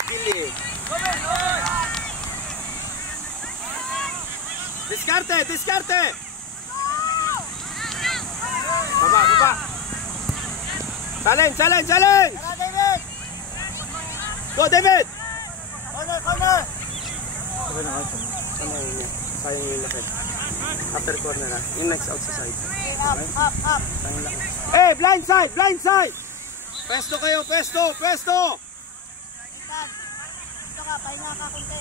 Pili. Diskarte. Baba. Challenge. Go, David. Corner. Okay na. Sayang yung laki. After corner na. Yung next out sa side. Up. Hey, blind side. Pesto kayo. Dito ka, pahinga ka kunti.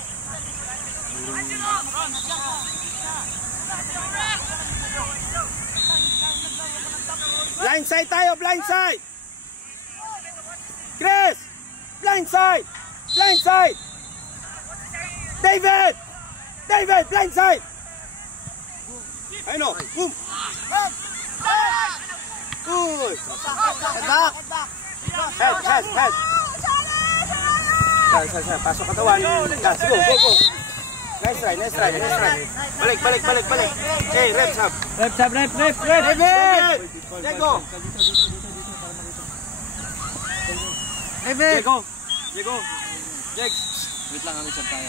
Blind side tayo. Chris. Blind side. David, blind side. Ayun, boom. Good. Head back. Pasok katawan. Go. Nice try. Balik. Hey, reps up. David. Diego. Wait lang kami tayo.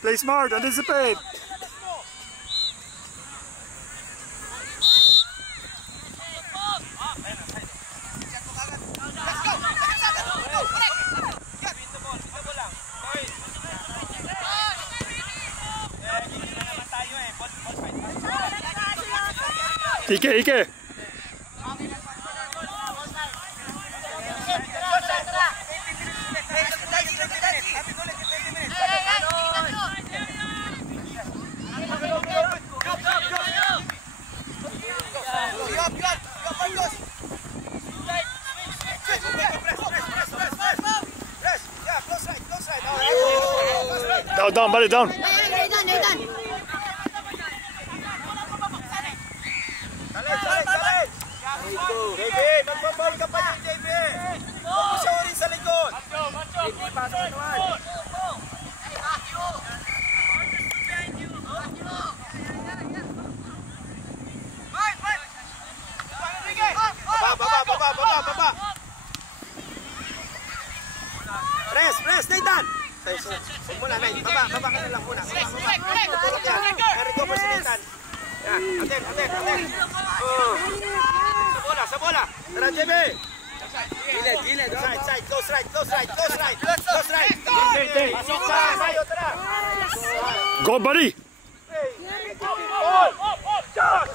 Play smart, anticipate. Ike. Down, buddy, down. Nathan. Challenge. David, magbabal ka pa yung David. Huwag siya rin sa likod. Pasok naman. Huwag muna, Nay. Baba ka na lang muna. Tutulog yan. Enrico, persilitan. Yan, atin. Sa bola. Tara, JB. Gilid. Side. Close right. Pasok sa sayo, tara. Go, buddy! Ball! Shot!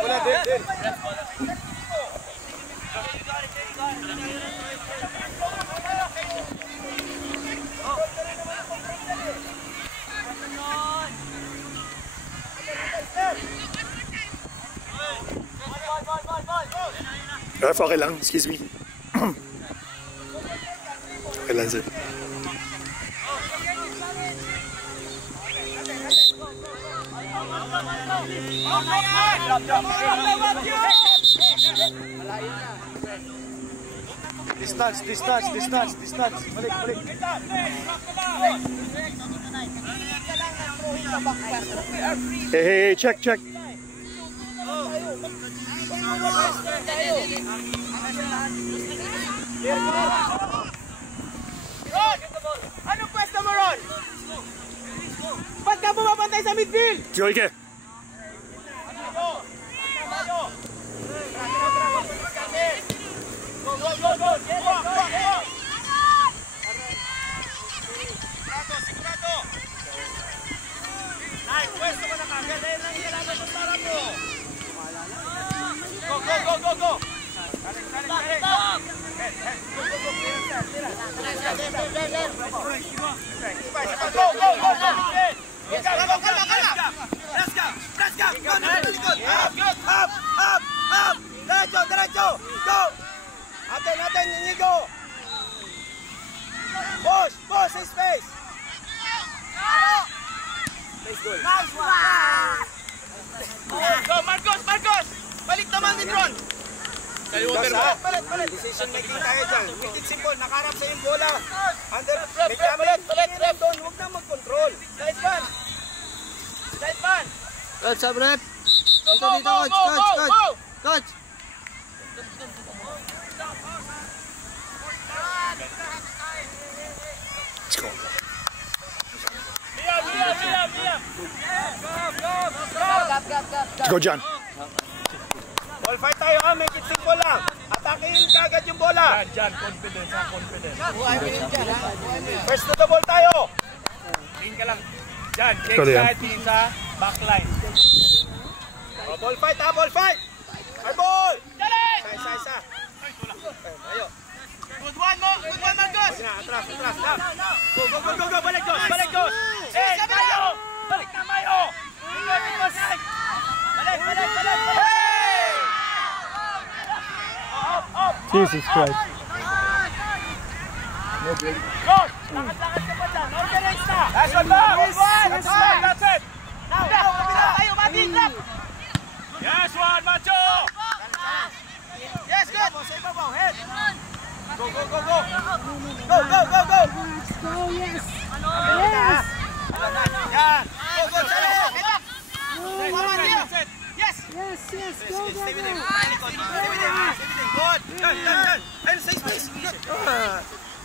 Bola, din. Ref, okay lang. Excuse me. Okay lang, sir. Distance. Balik. Hey, check. Ron! Anong pwesto mo, Ron? Ba't ka bumabantay sa midfield? Joy ke? Go! Sigurado! Ay, pwesto mo na kagad. Dahil lang ialaman ng para mo. Go! Diretso! Go! Atin, Inigo! Push! Sa space! Nice one! Go, Marcos! Balik naman ni Ron! Palit. Decision making tayo dyan. Make it simple. Nakaharap sa yung bola. May camera. Palit. Doon. Huwag na mag-control. Side ban. Coach, sabrep. Dito, coach. Let's go. Let's go, John. Ball fight tayo ka. Make it simple lang. Atakin kagad yung bola. Jan, confidence. First to the ball tayo. Tingin ka lang. Jan, check side sa backline. Ball fight. Ay, ball. Isa. Ayo. Good one, Marcos. Atras. Go. Balik, Diyos. Hey, Mayo. Balik na, Mayo. Balik. Hey! Up. Jesus Christ. Lakad ka pa dyan. Organize na. That's one. That's it. Now. Tayo, Mati. Yes, one, Macho! Yes, good. Sa ibabaw, head. Go. Go, yes. Yan. Go, Salo. Yes. Go. Stay with him. Good. Yan. Ayun, sa space.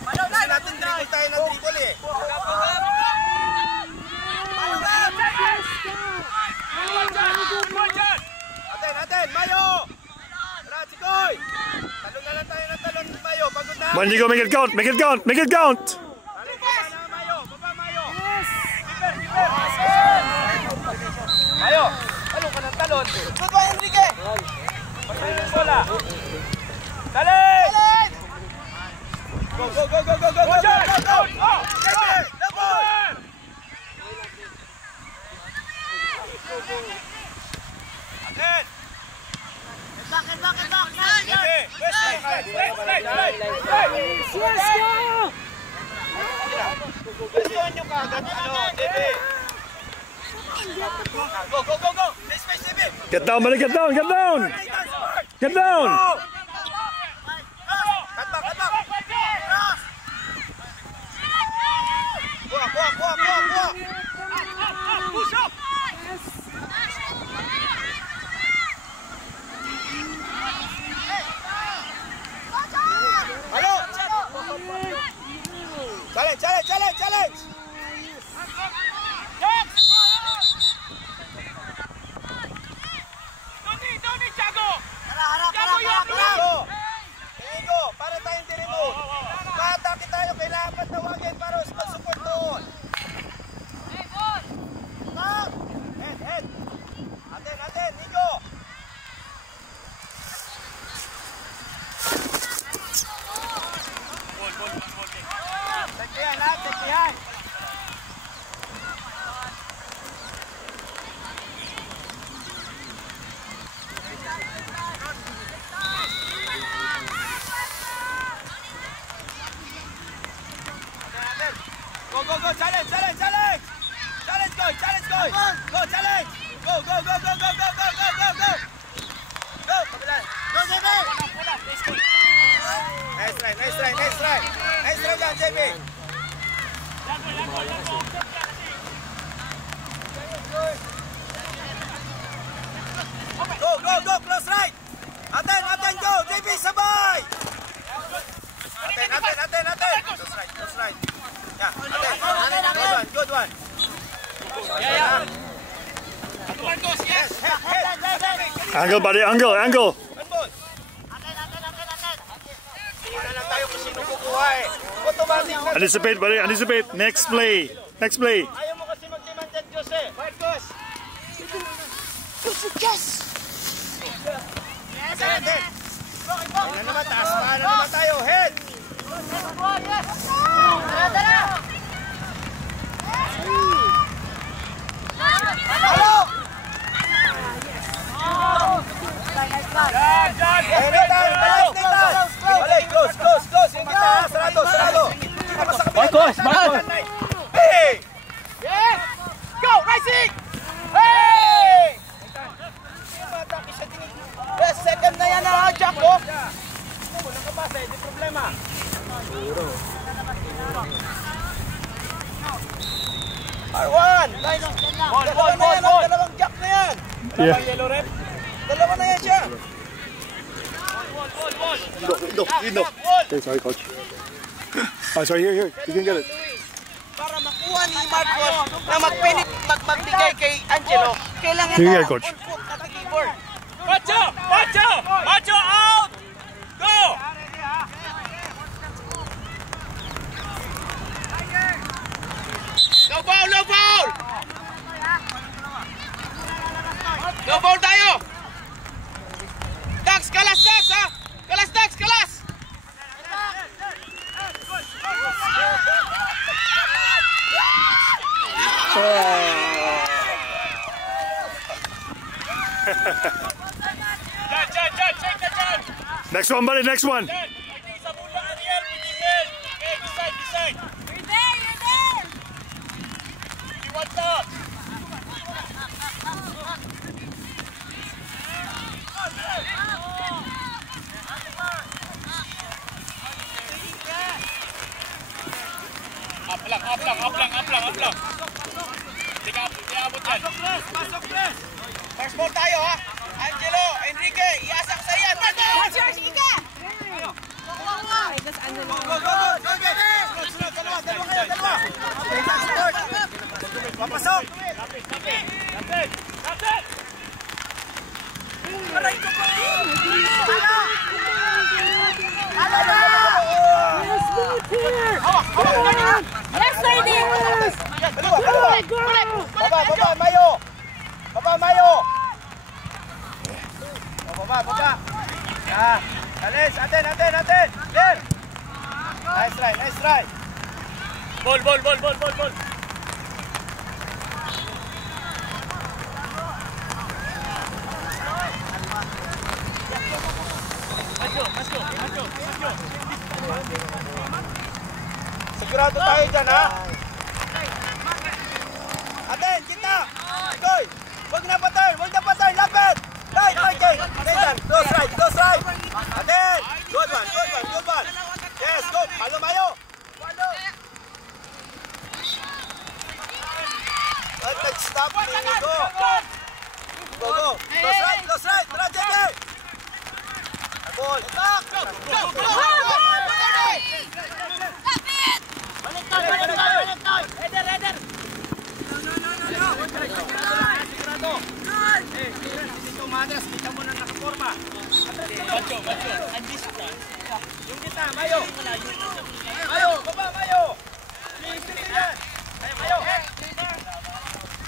Gusto natin dribble tayo ng dribble eh. Atin, Mayo! Ratikoy! Talon na lang tayo ng talon, Mayo. Pagod na. Mandigo, make it count. Baba, Mayo. Mayo, talon ka ng talon. Good one, Enrique! Pasayin yung bola. Talin! Go! Atin! Back! Gustuhan nyo kagad, DB. Go! Space, DB. Get down, buddy. Get down. Cut back. Kuha. Push up. Halo. Angle, buddy, angle. Handball. Tingnan lang tayo kung sino kukuha eh. Automatic na. Anticipate, buddy, anticipate. Next play. Next play. Ayaw mo kasi mag-demanded, Jose. Right, Gus? Head. Ayun na naman, taas pa na naman tayo. Head. Hello! Balik, close. Yung mata, sarado. Marcos! Hey! Yes! Go, rising! Hey! Yes, second na yan na Jack, oh. Walang kapasa, hindi problema. R1! Dalawa na yan, dalawang Jack na yan. Yeah. Yellow red. Dalawa na yan siya. Indo. Okay, sorry, coach. Oh, sorry, here. You can get it. Para makuha ni Marcos na magbigay kay Angelo, kailangan Here you na go, coach. on foot at the keyboard. Macho out! Go! No foul! No foul tayo! Dax, kalas ha! Kalas! Jan, check the Jan! Next one, buddy, next one. Jan, pwede sa mula, Ariel, pwede head. Okay, decide. You're there! You want that? Up lang. Di abot yan. Pasok, Chris! First ball tayo ha! Angelo, Enrique, iasak sa yan! What's yours, Ika? Go! Papasok! That's it! Yes, lady! Baba, Mayo! Baba! Yeah! Alis, atin! There! Nice try! Ball. Let's go. Sigurado tayo dyan, ha? Atin, kita! Koy! Huwag na patay! Lapit! Right, Michael! Nathan, close right! Atin! Good one! Yes, go! Mayo! Let's stop! Go! Close right! Tara, JJ! Ball! Header! Dito, Madras, kita mo na nakaporma. Macho. Yung kita, Mayo! Baba, Mayo! Sisi yan! Mayo!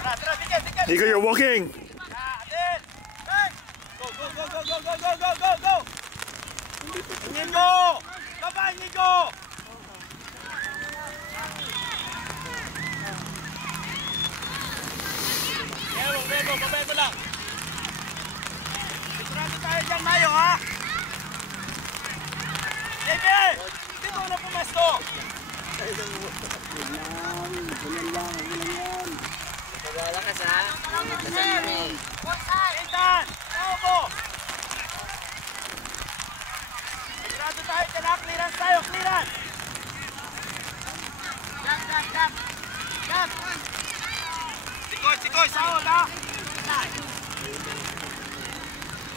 Tara, tiket! Nico, you're walking. Atin! Hey! Go! Nico! Baba, Nico! Bebo, babay mo lang. Sigurado tayo dyan, Mayo, ha? Ebe! Dito na pumesto! Wala ka sa? Ethan! Opo! Sigurado tayo dyan, ha? Clearance tayo! Jump! Sikoy! Sahod, ha?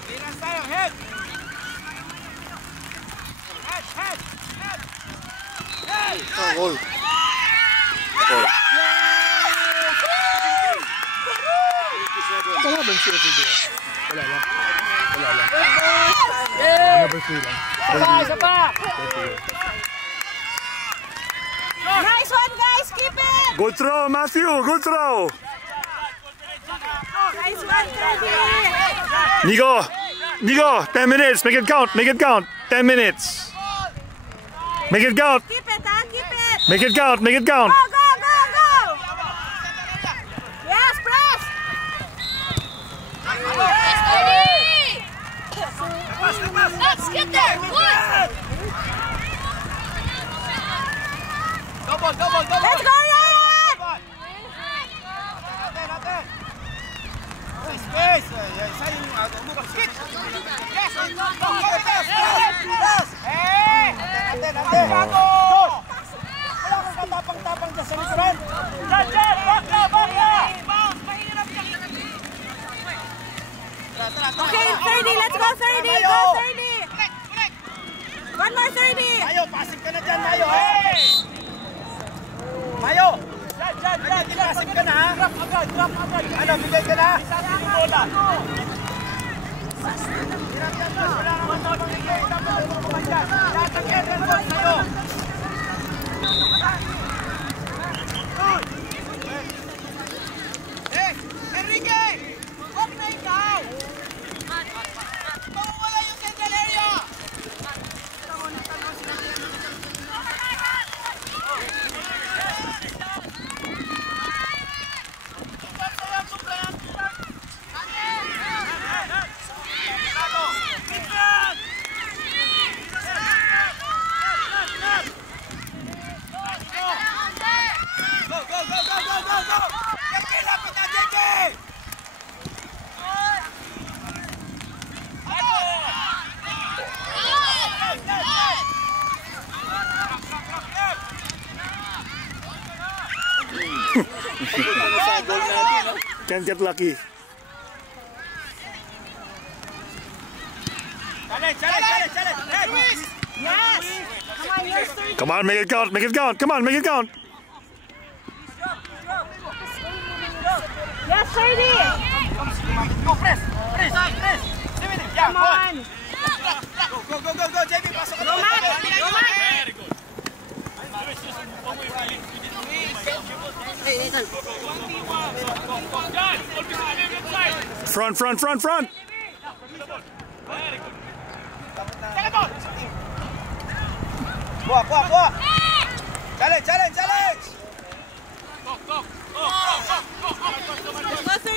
Clearance tayo! Head! Goal. Kalaban si Efidio. Wala lang. Number 3 lang. Isa pa! Nice one, guys. Keep it. Good throw, Matthew. Good throw. Nice one, Freddy. Nico, 10 minutes. Make it count. 10 minutes. Make it count. Keep it, huh? Keep it. Make it count. Go, go, go, go. Yes, press. Let's get there. Good. Double. Let's go, Ryan. Natin. Space. Sayang umukang skit. Yes. Natin. Wala kang katapang-tapang dyan sa likuran. Dyan. Bakla. Okay, 30. Let's go, 30. Go, 30. One more 30. Mayo, pasig ka na dyan, Mayo. Mayo. Pasig ka na, ha? Drop agad. Ano, bigay ka na? Bola. Wala naman tapang bigay. Tapos mo kumandyan. Lahat ng Edwin Ball sa'yo. Enrique! Huwag na ikaw! Mawawala yung central area! Go! Jackie, lapit na, Jackie! Can't get lucky. Challenge. Yes. Come on, you're 30. Come on, make it count. Come on, make it count. Yes, 30. Go, press. Yeah, Come on. Go, JB, pasok ka na. Very good. Front. Kuha. Challenge. Let's go, 30.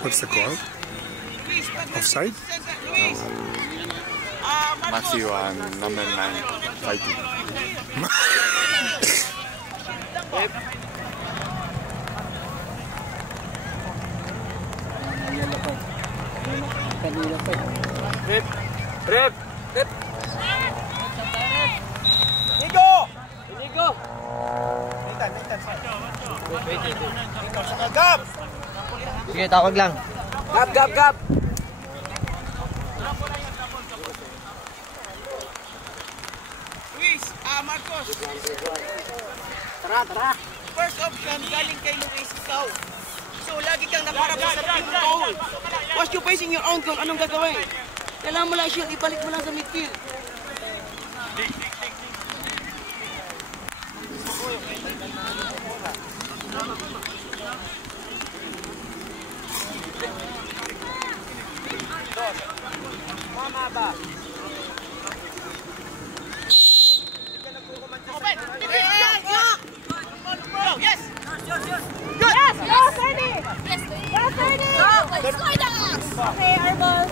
What's the call? Offside? Matthew and number 9 fighting. Rep. Inigo. Nathan. Gab. Sige, tawag lang. Gab. Luis, Marcos. Tara. First option, galing kay Luis ikaw. So, lagi kang nakarap sa field goal. Once you facing your own goal, anong gagawin? Kailangan mo lang shoot, ibalik mo lang sa midfield. Yes, go, 30. Go, 30. Okay, our ball.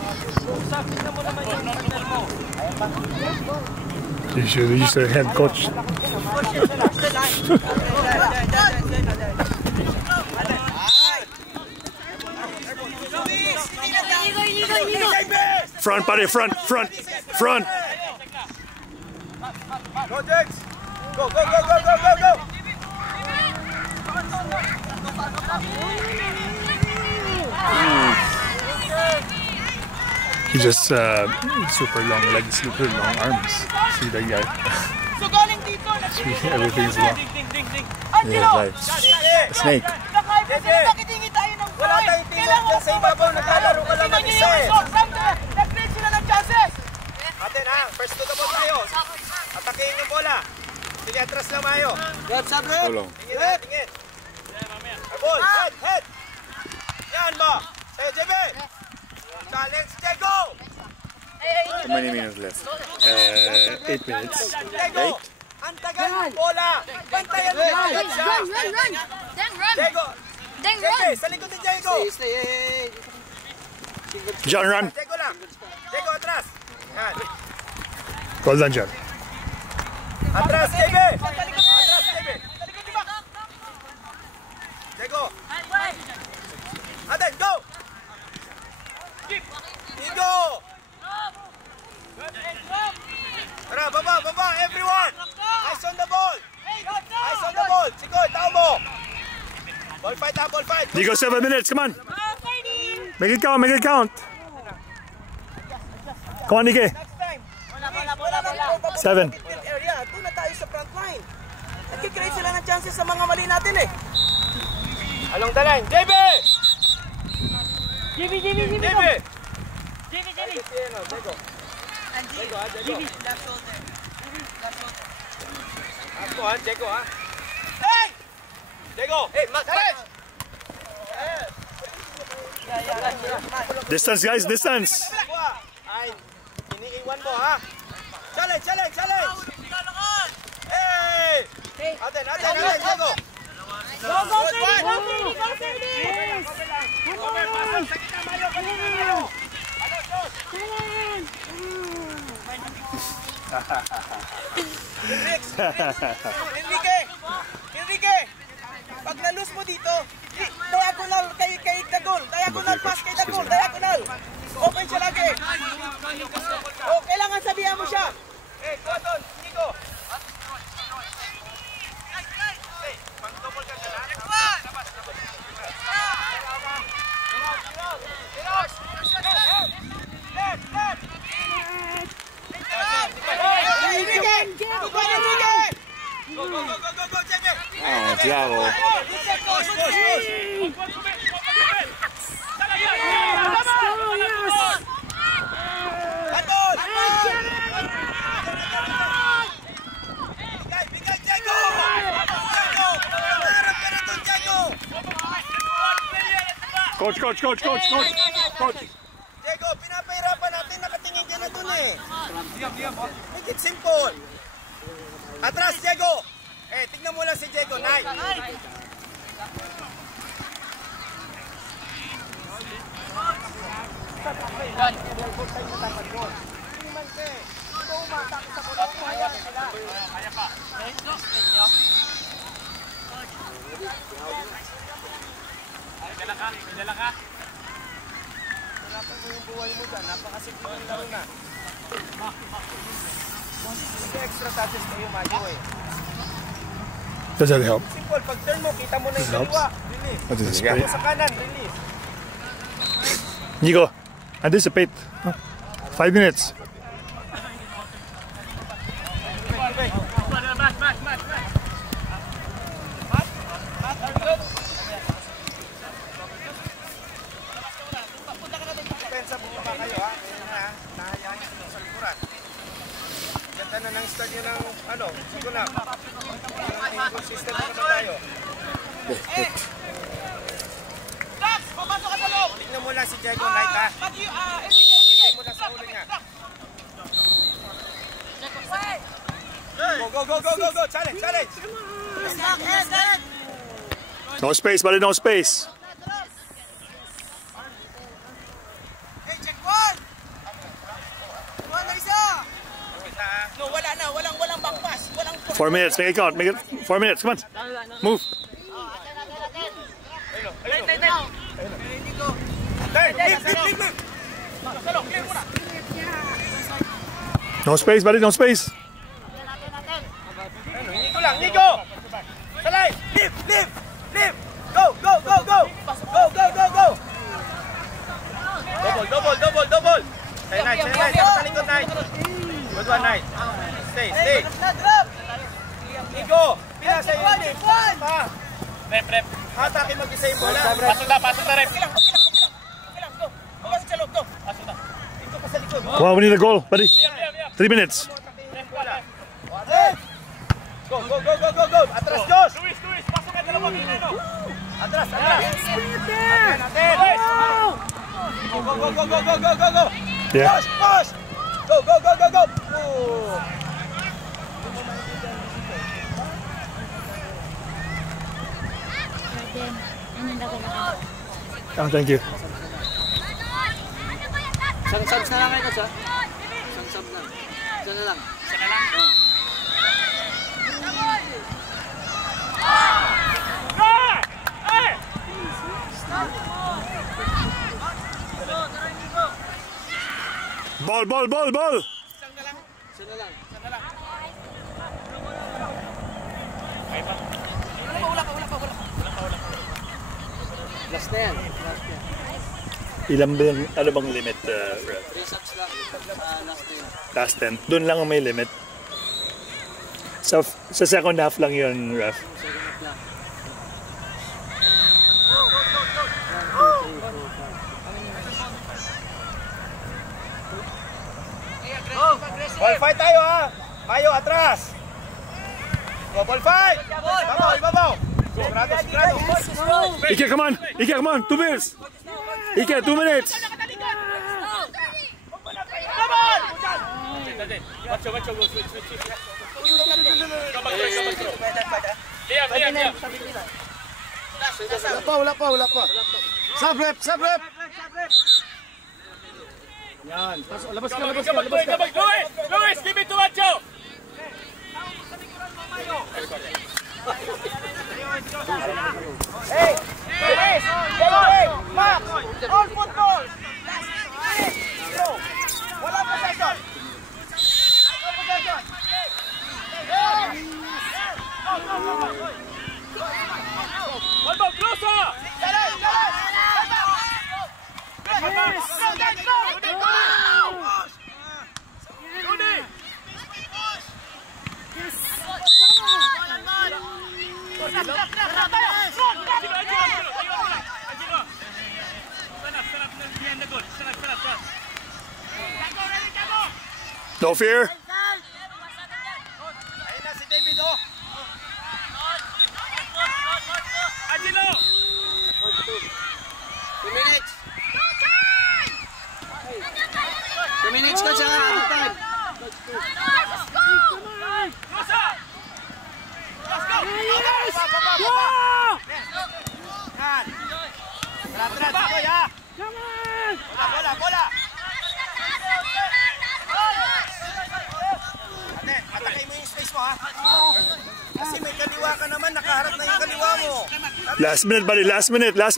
You should use the head coach. Front, buddy, front. Go, Jax. Go. He just super long legs, super long arms. See that guy? So galing dito. Everything's long. Yeah, like a snake. Nakitingi tayo ng Wala tayong tingnan dyan sa ibabaw. Naglalaro ka lang mag-isa eh. Nag-create sila ng chances. Atin ha, first to the ball tayo. Atakihin yung bola. Sige, atras lang mayo. That's up, How long? Tingin, tingin. Ay, ball, head. Yan mo. Sa'yo, JB. Challenge, Diego. How many minutes left? 8 minutes. Diego. Ang tagal ng bola. Bantayan mo agad siya. Run. Then run. Diego. Then JB, run. sa likod ni Diego. Stay. John, run. Diego lang. Diego, atras. Yan. Well done, John. Atras, JB. Atras, JB. Diego. Aden, go. Diego. Tara, baba, everyone. Eyes on the ball. Eyes on the ball. Sikoy, tao mo. Ball fight. Diego, 7 minutes. Come on. Make it count. Come on, Nike. Next time. Wala na 7. midfield area. Doon na tayo sa front line. Nag-create sila ng chances sa mga mali natin eh. Along the line. JB. Diego, ha? Hey! Diego! Hey, Max! Distance, guys, distance. Ay, iniiwan mo, ha? Challenge! Hey! Aten, Diego! Go, Enrique! Pag na-lose mo dito, diagonal kay Dagol. Diagonal pass kay Dagol. Diagonal. Open siya lagi. O, kailangan sabihan mo siya. Hey, go doon, Nico! Hey, pang-double ka siya, ha? Go, JB! Oh, Thiago. Bigay, Diego! Coach. Diego, pinapahirapan natin, nakatingin ka na dun eh. Make it simple. Atras, Diego! Eh, tignan mo lang si Diego, Nay. Dala ka. Wala pa yung buhay mo dyan, napakasimple ang laro na. Kasi extra touches kayo, Mayo eh. Does that help? Simple, pag turn mo, kita mo na yung dalawa. Release. What is this? Ako sa kanan, release. Nico, anticipate. 5 minutes. Pensa, bumaba kayo ha. Nahayaan nyo sa likuran. Ganda na ng start nyo ng ano, sigo na. Consistent na naman tayo. Dax, pumasok ka sa loob. Tignan mo lang si Diego Knight ha. Tignan mo lang sa ulo niya. Go. Challenge. No space, buddy, no space. Hey, check one. One na isa. No, wala na. Walang back pass. 4 minutes, make it count. Make it 4 minutes. Come on. Move. No space, buddy, no space. Nico! Salay! Leave! Go! Double! Knight. Sa likod, Knight. Good one, Knight. Stay. Nico, pila sa iyo. Rep. Atake mag-isa yung bola. Pasok na, rep. Okay lang, go. Pumasok sa loob, go. Pasok na. Dito ka sa likod. Come on, we need a goal, buddy. 3 minutes. Go. Atras, Josh. Luis, pasok ka dalawa. Atras. Go. Yeah. Push. Go. Oh, thank you. Sang-sabs na lang kayo, Coach, ha? Sang-sabs lang. Isa na lang. Ball. Isa na lang. Wala pa. Last na yan. Ilan ba yung, ano bang limit, ref? 3 subs lang. Last Last 10. Doon lang ang may limit. Sa second half lang yun, ref. Ball fight tayo, ha. Mayo, atras. Go, ball fight. Ibabaw. Sigurado. Ike, come on. 2 minutes. Ike, 2 minutes. Bacho, go, switch. Liam. Wala pa. Sub rep. Yan. Labas ka. Luis, give it to Bacho. Hey, Max. All football. Go. Wala possession. One more, closer. No fear. Ayun na si David, oh. Angelo. 2 minutes. 2 minutes, Coach, ha? Time. Atras, Koy, ha. Bola. Atakay mo yung space mo, ha. Kasi may kaliwa ka naman, nakaharap na yung kaliwa mo. Last minute, buddy. Last minute. Good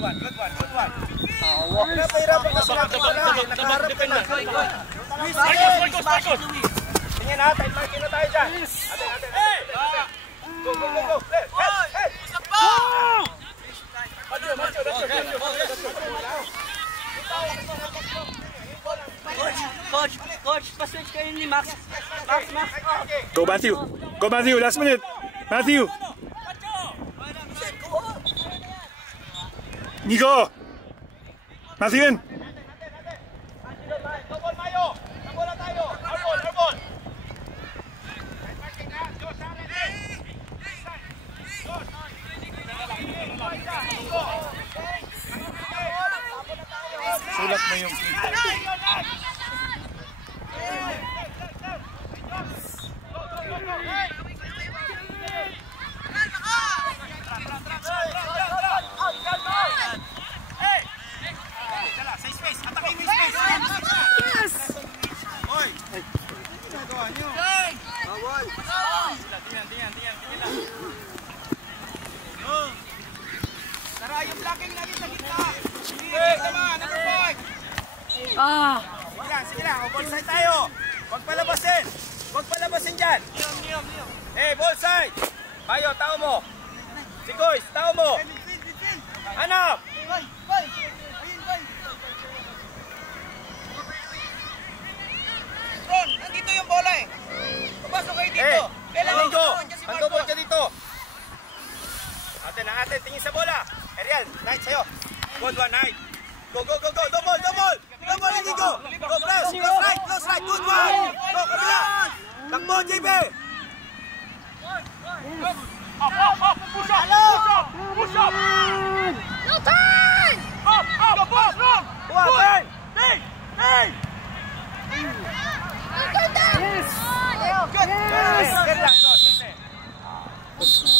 one. Napahirapan kasi nakaharap ka na. Marcos. Tingnan ha, time marking na tayo dyan. Ate. Go. Hey! Coach, paswitch kayo ni Max. Go, Matthew. Last minute. Matthew. Nico. Matthew in. Sulat mo yung kita. Tara, yung blocking natin sa gitna. Hey, come on, number 5. Sige lang. O, ball side tayo. Huwag palabasin dyan. Hey, ball side. Bayo, tao mo. Si Goys, tao mo. Hanap. natin. Tingin sa bola. Ariel, Knight sa'yo. Good one, Knight. Go, go, go, go. Double, double. Double, hindi go. Go, close, close right, close right. Good one. Go, kabila. Takbo, JB. Up, up, up. Push up, push up, push up. No turn! Up, up, up, up. Buha, turn. Hey, hey. No turn down! Good. Yes. Good lang, go. Simple.